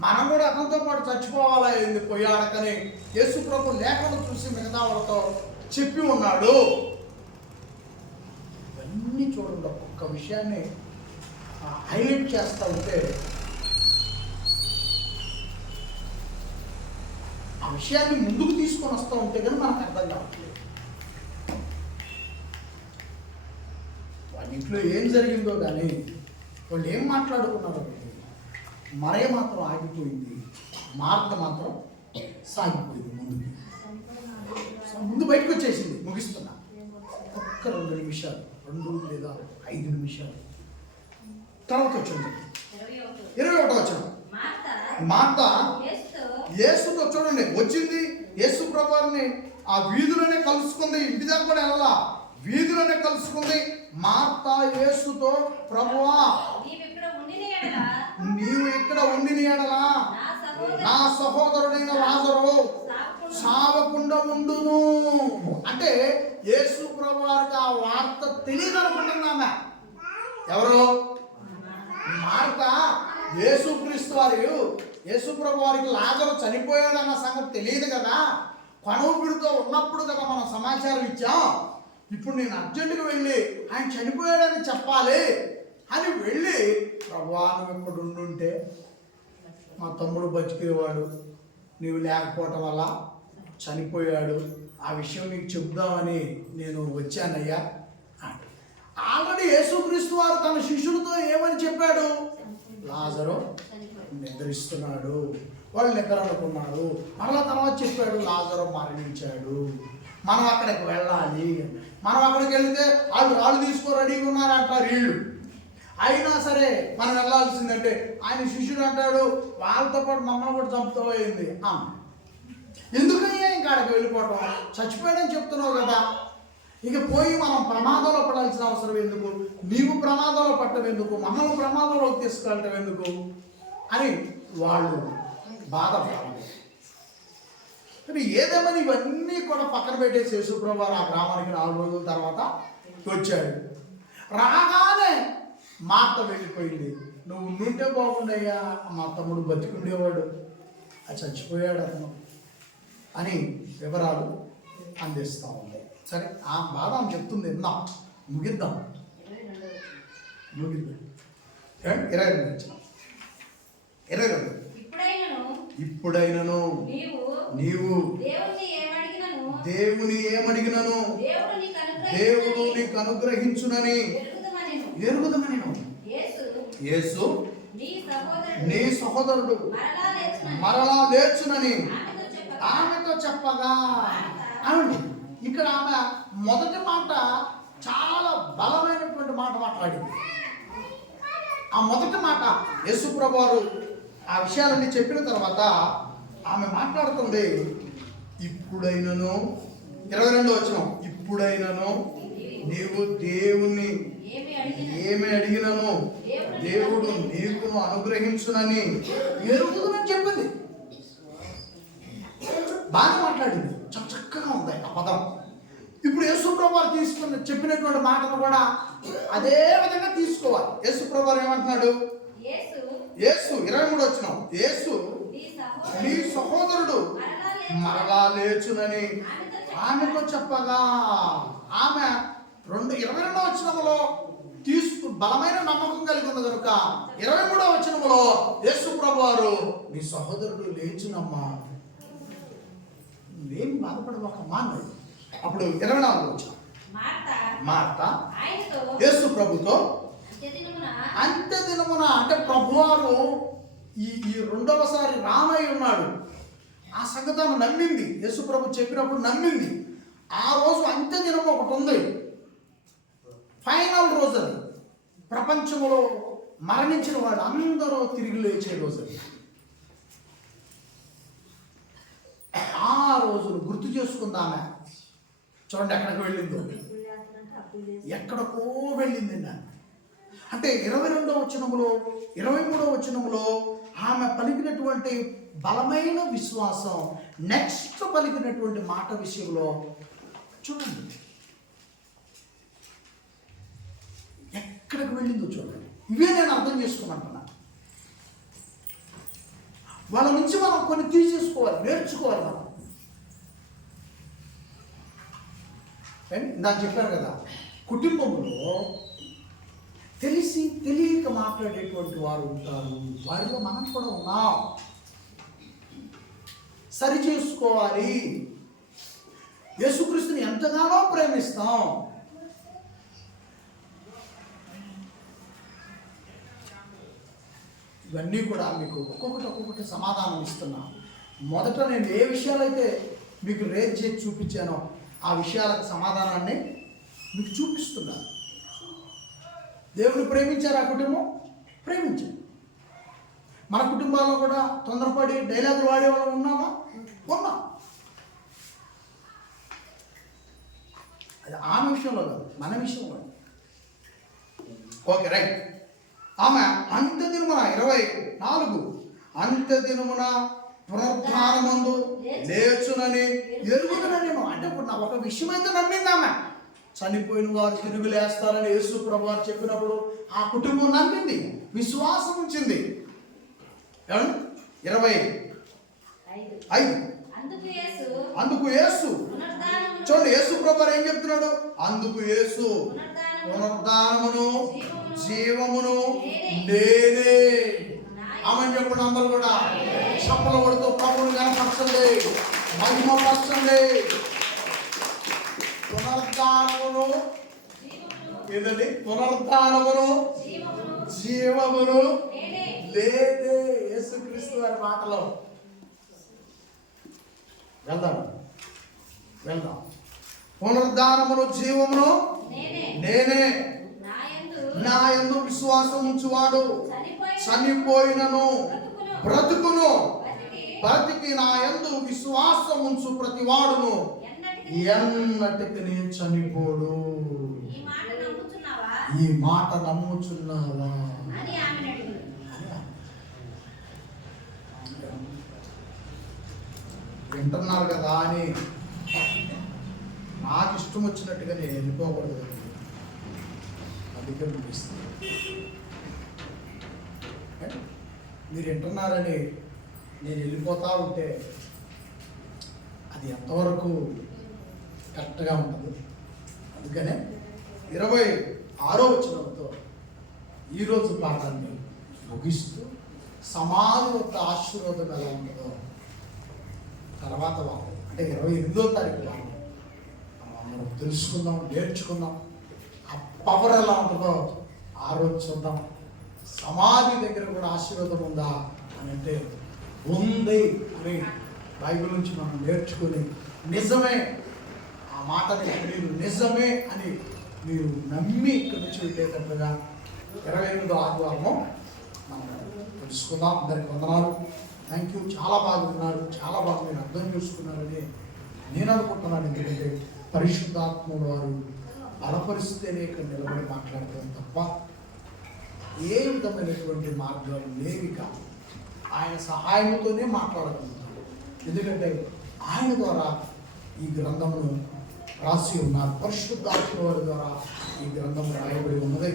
మనం కూడా అతనితో పాటు చచ్చిపోవాలా ఏంది పోయాడకని యేసుప్రభు లేఖను చూసి మిగతా వాళ్ళతో చెప్పి ఉన్నాడు. ఇవన్నీ చూడండి, ఒక్కొక్క విషయాన్ని హైలైట్ చేస్తూ ఉంటే ఆ విషయాన్ని ముందుకు తీసుకొని వస్తూ ఉంటే కానీ మనకు అర్థం కావట్లేదు. వాళ్ళ ఇంట్లో ఏం జరిగిందో కానీ వాళ్ళు ఏం మాట్లాడుకున్నారో మరే మాత్రం ఆగిపోయింది, మార్త మాత్రం సాగిపోయింది. ముందు బయటకు వచ్చేసింది. ముగిస్తున్నా, ఒక్క 2 నిమిషాలు, 2 లేదా 5 నిమిషాలు తర్వాత వచ్చింది. 21 వచ్చిన మార్త యేసుతో చూడండి వచ్చింది. యేసు ప్రభువుని ఆ వీధిలోనే కలుసుకుంది. ఇంటి దాకా కూడా వెళ్ళాలా, వీధిలోనే కలుసుకుంది. మార్త యేసుతో, ప్రభువా నీవు ఇక్కడ ఉండిన ఎడల నా సహోదరుడైన లాజరు సావకుండా ఉండును. అంటే యేసు ప్రభు వారికి ఆ వార్త తెలియదు అనుకుంటున్నామే. ఎవరు? మార్త. యేసుక్రీస్తు ప్రభు వారికి లాజరు చనిపోయాడన్న సంగతి తెలియదు కదా. కనుపిడితో ఉన్నప్పుడు కదా మనం సమాచారం ఇచ్చాం. ఇప్పుడు నేను అర్జెంటుగా వెళ్ళి ఆయన చనిపోయాడని చెప్పాలి అని వెళ్ళి, ప్రభువా నువ్వు ఎప్పుడు ఉండుంటే మా తమ్ముడు బతికేవాడు, నీవు లేకపోవటం వల్ల చనిపోయాడు, ఆ విషయం నీకు చెప్దామని నేను వచ్చానయ్యా. ఆల్రెడీ యేసుక్రీస్తు వారు తన శిష్యులతో ఏమని చెప్పాడు? లాజరు నిద్రిస్తున్నాడు. వాళ్ళు నిద్ర అనుకున్నారు. మరలా తర్వాత చెప్పాడు లాజరు మరణించాడు, మనం అక్కడికి వెళ్ళాలి. మనం అక్కడికి వెళ్తే వాళ్ళు రాళ్ళు తీసుకొని రెడీగా ఉన్నారంటారు వీళ్ళు. అయినా సరే మనం వెళ్ళాల్సిందంటే ఆయన శిష్యుడు అంటాడు వాళ్ళతో పాటు మమ్మల్ని కూడా చంపుతూ అయింది. ఎందుకయ్యా ఇంకా అక్కడికి వెళ్ళిపోవటం? చచ్చిపోయాడని చెప్తున్నావు కదా, ఇక పోయి మనం ప్రమాదంలో పడాల్సిన అవసరం ఎందుకు? నీవు ప్రమాదంలో పట్టడం ఎందుకు? మమ్మల్ని ప్రమాదంలోకి తీసుకెళ్ళటం ఎందుకు అని వాళ్ళు బాధపడాలి. ఏదేమని ఇవన్నీ కూడా పక్కన పెట్టేసి యేసుప్రభు వారు ఆ గ్రామానికి 4 రోజుల తర్వాత వచ్చాడు. రాగానే మార్త వెళ్ళిపోయింది. నువ్వు ఉండుంటే బాగుండయ్యా, మా తమ్ముడు బతికుండేవాడు, అది చచ్చిపోయాడు అతను అని వివరాలు అందిస్తూ ఉంది. సరే ఆ బాధ ఆమె చెప్తుంది, విందాం, ముగిద్దాం. 22 ఇప్పుడైనను నీవు దేవుని ఏమడిగినను దేవుడు నీకు అనుగ్రహించునని ఎరుగుదమని యేసు నీ సహోదరుడు మరలా లేచునని ఆమెతో చెప్పగా. అవును, ఇక్కడ ఆమె మొదటి మాట చాలా బలమైనటువంటి మాట మాట్లాడింది. ఆ మొదటి మాట యేసు ప్రభువారు ఆ విషయాలన్నీ చెప్పిన తర్వాత ఆమె మాట్లాడుతుంది, ఇప్పుడైనను 22 వచనం, ఇప్పుడైనను నీవు దేవుణ్ణి ఏమి అడిగినను దేవుడు నీకును అనుగ్రహించునని ఎరుగుదునని చెప్పింది. బాగా మాట్లాడింది, చాలా చక్కగా ఉంది ఆ పదం. ఇప్పుడు యేసు ప్రభువు వారు తీసుకున్న చెప్పినటువంటి మాటను కూడా అదే విధంగా తీసుకోవాలి. యేసు ప్రభు వారు ఏమంటున్నాడు? యేసు 23 వచనం, యేసు నీ సహోదరుడు మరలా లేచునని ఆమెతో చెప్పగా, ఆమె 22వ వచనములో బలమైన నమ్మకం కలిగి ఉంది కనుక 23వ వచనములో యేసు ప్రభు వారు నీ సహోదరుడు లేచునమ్మా, ఏం బాధపడవకమ్మా అన్నాడు. అప్పుడు 24వ వచనం, మార్త యేసు ప్రభుతో అంత్య దినమున, అంటే ప్రభువారు ఈ రెండవసారి రామై ఉన్నాడు, ఆ సంగతి నమ్మింది. యేసు ప్రభు చెప్పినప్పుడు నమ్మింది. ఆ రోజు అంత్య దినం ఒకటి ఉంది, ఫైనల్ రోజు అది. ప్రపంచంలో మరణించిన వాడు అందరూ తిరిగి లేచే రోజు అది. ఆ రోజును గుర్తు చేసుకుందామె. చూడండి ఎక్కడికి వెళ్ళిందో, ఎక్కడికో వెళ్ళింది. అంటే 22వ వచనములో 23వ వచనములో ఆమె పలికినటువంటి బలమైన విశ్వాసం, నెక్స్ట్ పలికినటువంటి మాట విషయంలో చూడండి ఎక్కడికి వెళ్ళిందో చూడండి. ఇవే నేను అర్థం చేసుకోమంటున్నా. వాళ్ళ నుంచి మనం కొన్ని తీసేసుకోవాలి, నేర్చుకోవాలి మనం. నాకు చెప్పాను కదా, కుటుంబంలో తెలిసి తెలియక మాట్లాడేటువంటి వారు ఉంటారు. వారిలో మనం కూడా ఉన్నాం. సరి చేసుకోవాలి. యేసుక్రీస్తుని ఎంతగానో ప్రేమిస్తాం. ఇవన్నీ కూడా మీకు ఒక్కొక్కటి సమాధానం ఇస్తున్నా. మొదట నేను ఏ విషయాలైతే మీకు రేట్ చేసి చూపించానో ఆ విషయాలకు సమాధానాన్ని మీకు చూపిస్తున్నాను. దేవుని ప్రేమించారు, ఆ కుటుంబం ప్రేమించారు. మన కుటుంబాల్లో కూడా తొందరపడి డైలాగులు వాడేవాళ్ళు ఉన్నామా? ఉన్నాం. అది ఆమె విషయంలో కాదు, మన విషయంలో. Okay, right. ఆమె అంత్య దినమున 24 అంత్య దినమున పునరుద్ధానమందు లేచునని ఎరుగుదననేమో. అంటే ఇప్పుడు నా ఒక విషయం అయితే నమ్మింది ఆమె. చనిపోయిన వారు తిరిగి లేస్తారని యేసు ప్రభు వారు చెప్పినప్పుడు ఆ కుటుంబం నమ్మింది, విశ్వాసం ఉంచింది. 25 అందుకు యేసు చూడండి, యేసు ప్రభు వారు ఏం చెప్తున్నాడు? అందుకు యేసు పునరుద్ధానమును జీవమును నేనే. ఆమె చెప్పండి, అందరూ కూడా చప్పలు కొడుతూ ప్రభువుని కనపరచండి, మహిమపరచండి. పునరుద్ధానమును ఏదండి? పునరుద్ధానమును జీవమును లేదే. యేసుక్రీస్తు వారి మాటలో వెళ్దాం. పునరుద్ధానమును జీవమును నేనే. నా యందు విశ్వాసం ఉంచువాడు చనిపోయినను బ్రతుకును, బ్రతికి నా యందు విశ్వాసం ఉంచు ప్రతివాడును ఎన్నటికి నేను చనిపోడు. ఈ మాట నమ్ముచున్నావా? వింటున్నారు కదా అని నాకు ఇష్టం వచ్చినట్టుగా నేను వెళ్ళిపోకూడదు. అందుకే మీరు వింటున్నారని నేను వెళ్ళిపోతా ఉంటే అది ఎంతవరకు కరెక్ట్గా ఉంటుంది. అందుకనే 26వ వచనంతో ఈరోజు పాఠాన్ని ముగిస్తూ సమాధి యొక్క ఆశీర్వాదం ఎలా ఉంటుందో తర్వాత వారం, అంటే 28వ తారీఖు వారం మనం తెలుసుకుందాం, నేర్చుకుందాం. ఆ పవర్ ఎలా ఉంటుందో ఆ రోజు చూద్దాం. సమాధి దగ్గర కూడా ఆశీర్వాదం ఉందా అని అంటే ఉంది అని బైబిల్ నుంచి మనం నేర్చుకుని నిజమే ఆ మాటని మీరు నిజమే అని మీరు నమ్మి ఇక్కడ నుంచి వెళ్ళేటట్టుగా 28వ ఆదివారము మనం తెలుసుకుందాం. అందరికి వందనాలు. Thank you. చాలా బాగున్నారు, చాలా బాగా మీరు అర్థం చేసుకున్నారని నేను అనుకుంటున్నాను. ఎందుకంటే పరిశుద్ధాత్ముడు వారు బలపరిస్తేనే ఇక్కడ నిలబడి మాట్లాడతాం తప్ప ఏ విధమైనటువంటి మార్గాలు లేవి కాదు. ఆయన సహాయంతోనే మాట్లాడగలుగుతాడు. ఎందుకంటే ఆయన ద్వారా ఈ గ్రంథమును రాసి ఉన్నారు. పరిశుద్ధాత్మ వారి ద్వారా ఈ గ్రంథం రాయబడి ఉన్నది.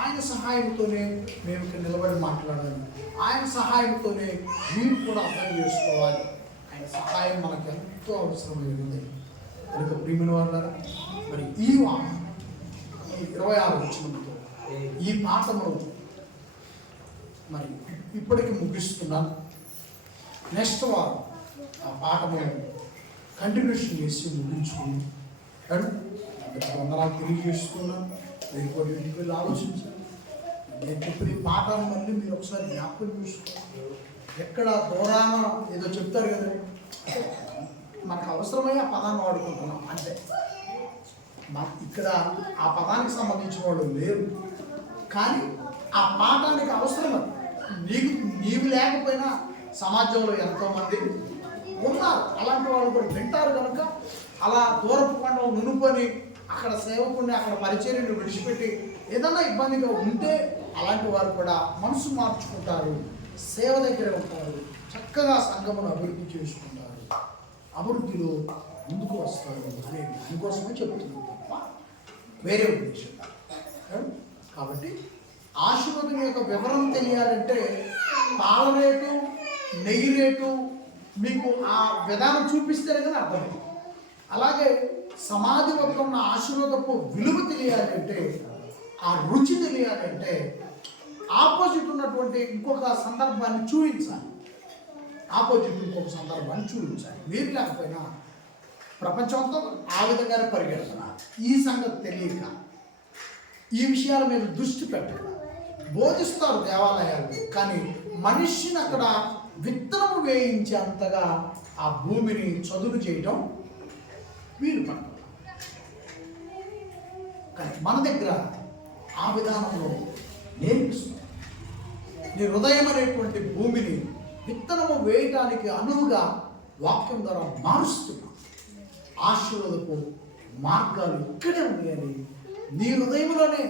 ఆయన సహాయంతోనే మేము ఇక్కడ నిలబడి మాట్లాడాలి. ఆయన సహాయంతోనే మీరు కూడా అర్థం చేసుకోవాలి. ఆయన సహాయం మనకు ఎంతో అవసరమైనది. కనుక ప్రియమైన వాళ్ళ మరి ఈ 26 వచనంతో ఈ పాఠమును మరి ఇప్పటికి ముగిస్తున్నాను. నెక్స్ట్ వారం ఆ పాఠమును కంటిన్యూషన్ చేసి ముగించుకుని వందనాలు తెలియజేస్తున్నాను. మీరు కూడా ఇంటికి వెళ్ళి ఆలోచించాలి. నేను చెప్పిన ఈ పాఠాన్ని మళ్ళీ మీరు ఒకసారి జ్ఞాపకం చూసుకోండి. ఎక్కడ దూరాన ఏదో చెప్తారు కదా, మనకు అవసరమై ఆ పదాన్ని వాడుకుంటున్నాం అంటే ఇక్కడ ఆ పదానికి సంబంధించిన వాళ్ళు లేరు, కానీ ఆ పాఠానికి అవసరం. నీవు లేకపోయినా సమాజంలో ఎంతోమంది ఉన్నారు, అలాంటి వాళ్ళు కూడా వింటారు. కనుక అలా దూరపు కొండలు నునుకొని అక్కడ సేవకుని అక్కడ పరిచర్యను విడిచిపెట్టి ఏదన్నా ఇబ్బందిగా ఉంటే అలాంటి వారు కూడా మనసు మార్చుకుంటారు, సేవ దగ్గర ఉంటారు, చక్కగా సంఘమును అభివృద్ధి చేసుకుంటారు, అభివృద్ధిలో ముందుకు వస్తారు అనే దానికోసమే చెప్తున్నాను తప్ప వేరే ఉద్దేశం. కాబట్టి ఆశీర్వాదం యొక్క వివరం తెలియాలంటే పాల రేటు నెయ్యి రేటు మీకు ఆ విధానం చూపిస్తేనే కానీ అర్థమైంది. అలాగే సమాధి వద్ద ఉన్న ఆశీర్వాదపు విలువ తెలియాలంటే, ఆ రుచి తెలియాలంటే ఆపోజిట్ ఉన్నటువంటి ఇంకొక సందర్భాన్ని చూపించాలి. ఇంకొక సందర్భాన్ని చూపించాలి. మీరు లేకపోయినా ప్రపంచంతో ఆ విధంగానే పరిగెడుతున్నారు. ఈ సంగతి తెలియక ఈ విషయాల మీద దృష్టి పెట్టక బోధిస్తారు దేవాలయాలు, కానీ మనిషిని అక్కడ విత్తనము వేయించేంతగా ఆ భూమిని చదును చేయటం వీలు పడతాం. కానీ మన దగ్గర ఆ విధానంలో నేర్పిస్తుంది. నీ హృదయం అనేటువంటి భూమిని విత్తనము వేయటానికి అనువుగా వాక్యం ద్వారా మారుస్తున్నాం. ఆశీర్వాదపు మార్గాలు ఇక్కడే ఉన్నాయని, నీ హృదయంలోనే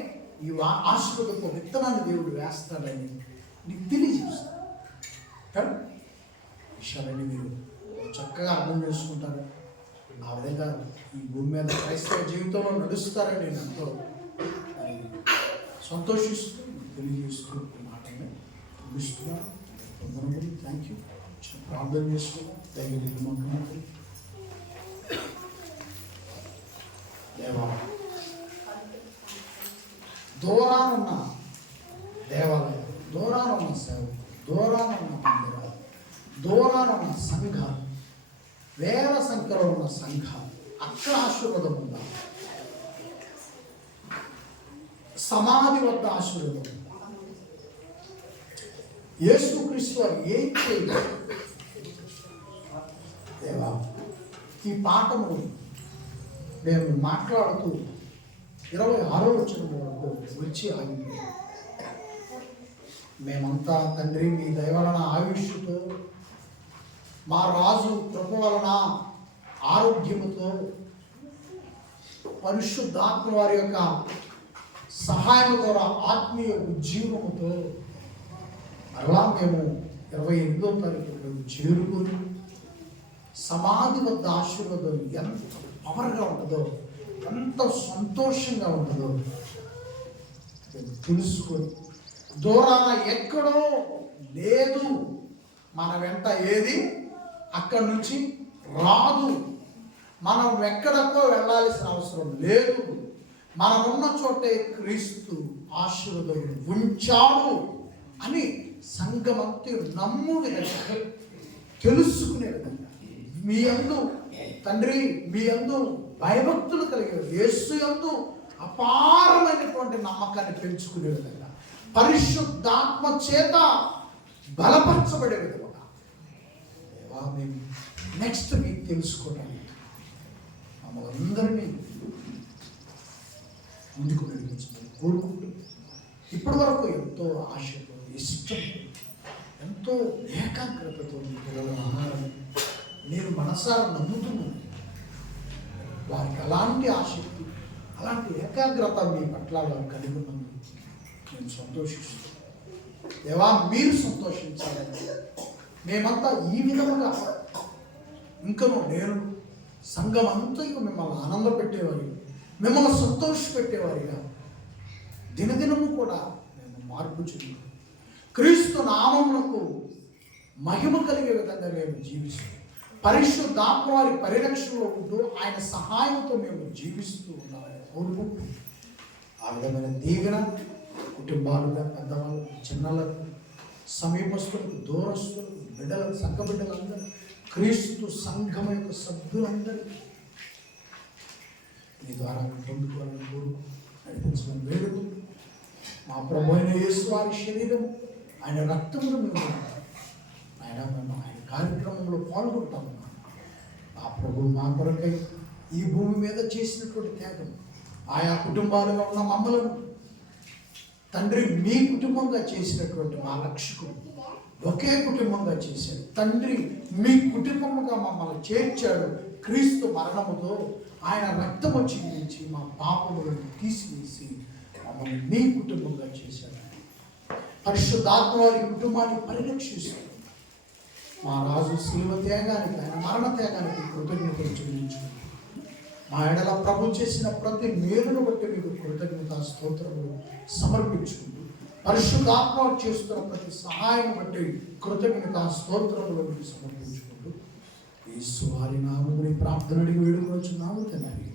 ఈ ఆశీర్వాదపు విత్తనాన్ని దేవుడు వేస్తాడని నీకు తెలియజేస్తాడు. కానీ విషయాలన్నీ మీరు చక్కగా అర్థం చేసుకుంటారు. ఆ విధంగా ఈ భూమి మీద క్రైస్తవ జీవితంలో నడుస్తారని నేను ఎంతో సంతోషిస్తూ తెలియజేస్తూ మాటని ముగిస్తున్నాను. వందనములు. Thank you. ప్రార్థన చేసుకున్నాం. ధైర్యం దేవా, దూరానున్న దేవాలయం, దూరానున్న సేవ, దూరానున్న మందిరాలు, దూరానున్న సంఘాలు, వేల సంఖ్యలో ఉన్న సంఘాలు, అక్కడ ఆశీర్వాదం ఉందా? సమాధి వద్ద ఆశీర్వాదం. యేసుక్రీస్తు వారు ఏం చేయలేదు. దేవా, ఈ పాఠము నేను మాట్లాడుతూ 26వ వచనం వరకు వచ్చి ఆగింది. మేమంతా తండ్రి మీ దయ వలన ఆయుష్తో, మా రాజు కృప వలన ఆరోగ్యముతో, పరిశుద్ధాత్మ వారి యొక్క సహాయం ద్వారా ఆత్మీయ ఉజ్జీవముతో అలా మేము 28వ తారీఖు చేరుకొని సమాధి వద్ద ఆశీర్వాదం ఎంత పవర్గా ఉంటుందో, ఎంత సంతోషంగా ఉంటుందో తెలుసుకొని, దూరాన ఎక్కడో లేదు, మన వెంట ఏది అక్కడి నుంచి రాదు, మనం ఎక్కడికో వెళ్ళాల్సిన అవసరం లేదు, మనం ఉన్న చోటే క్రీస్తు ఆశీర్వాదం ఉంచాడు అని సంఘమంతా నమ్ము విధంగా, తెలుసుకునే విధంగా, మీ యందు తండ్రి మీ యందు భయభక్తులు కలిగే, యేసు యందు అపారమైనటువంటి నమ్మకాన్ని పెంచుకునే విధంగా, పరిశుద్ధాత్మ చేత బలపరచబడే విధంగా మేము నెక్స్ట్ వీక్ తెలుసుకోవడానికి మమ్మల్ని అందరినీ ముందుకు నడిపించమని కోరుకుంటూ, ఇప్పటి వరకు ఎంతో ఆశతో, ఇష్టం, ఎంతో ఏకాగ్రతతో పిల్లలు అన్నారని నేను మనసారా నమ్ముతున్నాను. వారికి అలాంటి ఆసక్తి, అలాంటి ఏకాగ్రత మీ పట్ల వారు కలిగి ఉన్నందుకు నేను సంతోషిస్తున్నాను. దేవా, మీరు సంతోషించాలని మేమంతా ఈ విధముగా ఇంకను నేను సంఘం అంతా ఇక మిమ్మల్ని ఆనంద పెట్టేవారిగా, మిమ్మల్ని సంతోషపెట్టేవారిగా దినదినము కూడా మేము మార్పు చెందాం. క్రీస్తు నామమునకు మహిమ కలిగే విధంగా మేము జీవిస్తాం. పరిశుద్ధాత్మ వారి పరిరక్షణలో ఉంటూ ఆయన సహాయంతో మేము జీవిస్తూ ఉన్నామని కోరుకుంటూ ఆ విధమైన దీవెన కుటుంబాలుగా, పెద్దవాళ్ళకు, చిన్నలకు, సమీపస్తులకు, దూరస్తులకు, బిడ్డలకు, సంఘ బిడ్డలందరూ, క్రీస్తు సంఘం యొక్క సభ్యులందరికీ మీ ద్వారా పొందుకోవాలని కోరుకు నడిపించడం వేడుకు. మా ప్రభు అయిన యేసు వారి శరీరం, ఆయన రక్తమును మేము ఆయన కార్యక్రమంలో పాల్గొంటాము. ఆ ప్రభు మా కొరకై ఈ భూమి మీద చేసినటువంటి త్యాగం, ఆయా కుటుంబాలుగా ఉన్న మమ్మలను తండ్రి మీ కుటుంబంగా చేసినటువంటి మా రక్షకుడు ఒకే కుటుంబంగా చేశాడు. తండ్రి మీ కుటుంబముగా మమ్మల్ని చేర్చాడు. క్రీస్తు మరణముతో ఆయన రక్తము చిందించి మా పాపములను తీసివేసి మమ్మల్ని మీ కుటుంబంగా చేశాడు. పరిశుద్ధాత్మ వారి కుటుంబాన్ని పరిరక్షిస్తాడు. మా రాజు శిలువ త్యాగానికి, ఆయన మరణ త్యాగానికి కృతజ్ఞతలు చెల్లించుకుంటాం. మా ఎడల ప్రభు చేసిన ప్రతి మేలును బట్టి మీకు కృతజ్ఞత స్తోత్రములు సమర్పించుకుంటూ, పరిశుద్ధాత్మ చేస్తున్న ప్రతి సహాయం బట్టి కృతజ్ఞత స్తోత్రములు మీకు సమర్పించుకుంటూ యేసు వారి నామముని ప్రార్థన అడిగి వేడుకొచ్చున్నాము తండ్రి.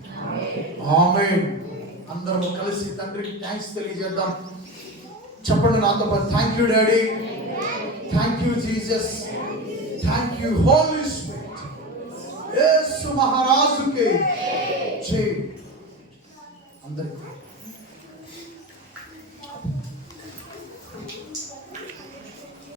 ఆమేన్. అందరం కలిసి తండ్రికి థ్యాంక్స్ తెలియజేద్దాం. చెప్పండి నాతో పాటు, thank you daddy, thank you Jesus, thank you Holy Spirit. Yesu మహారాజుకి జై.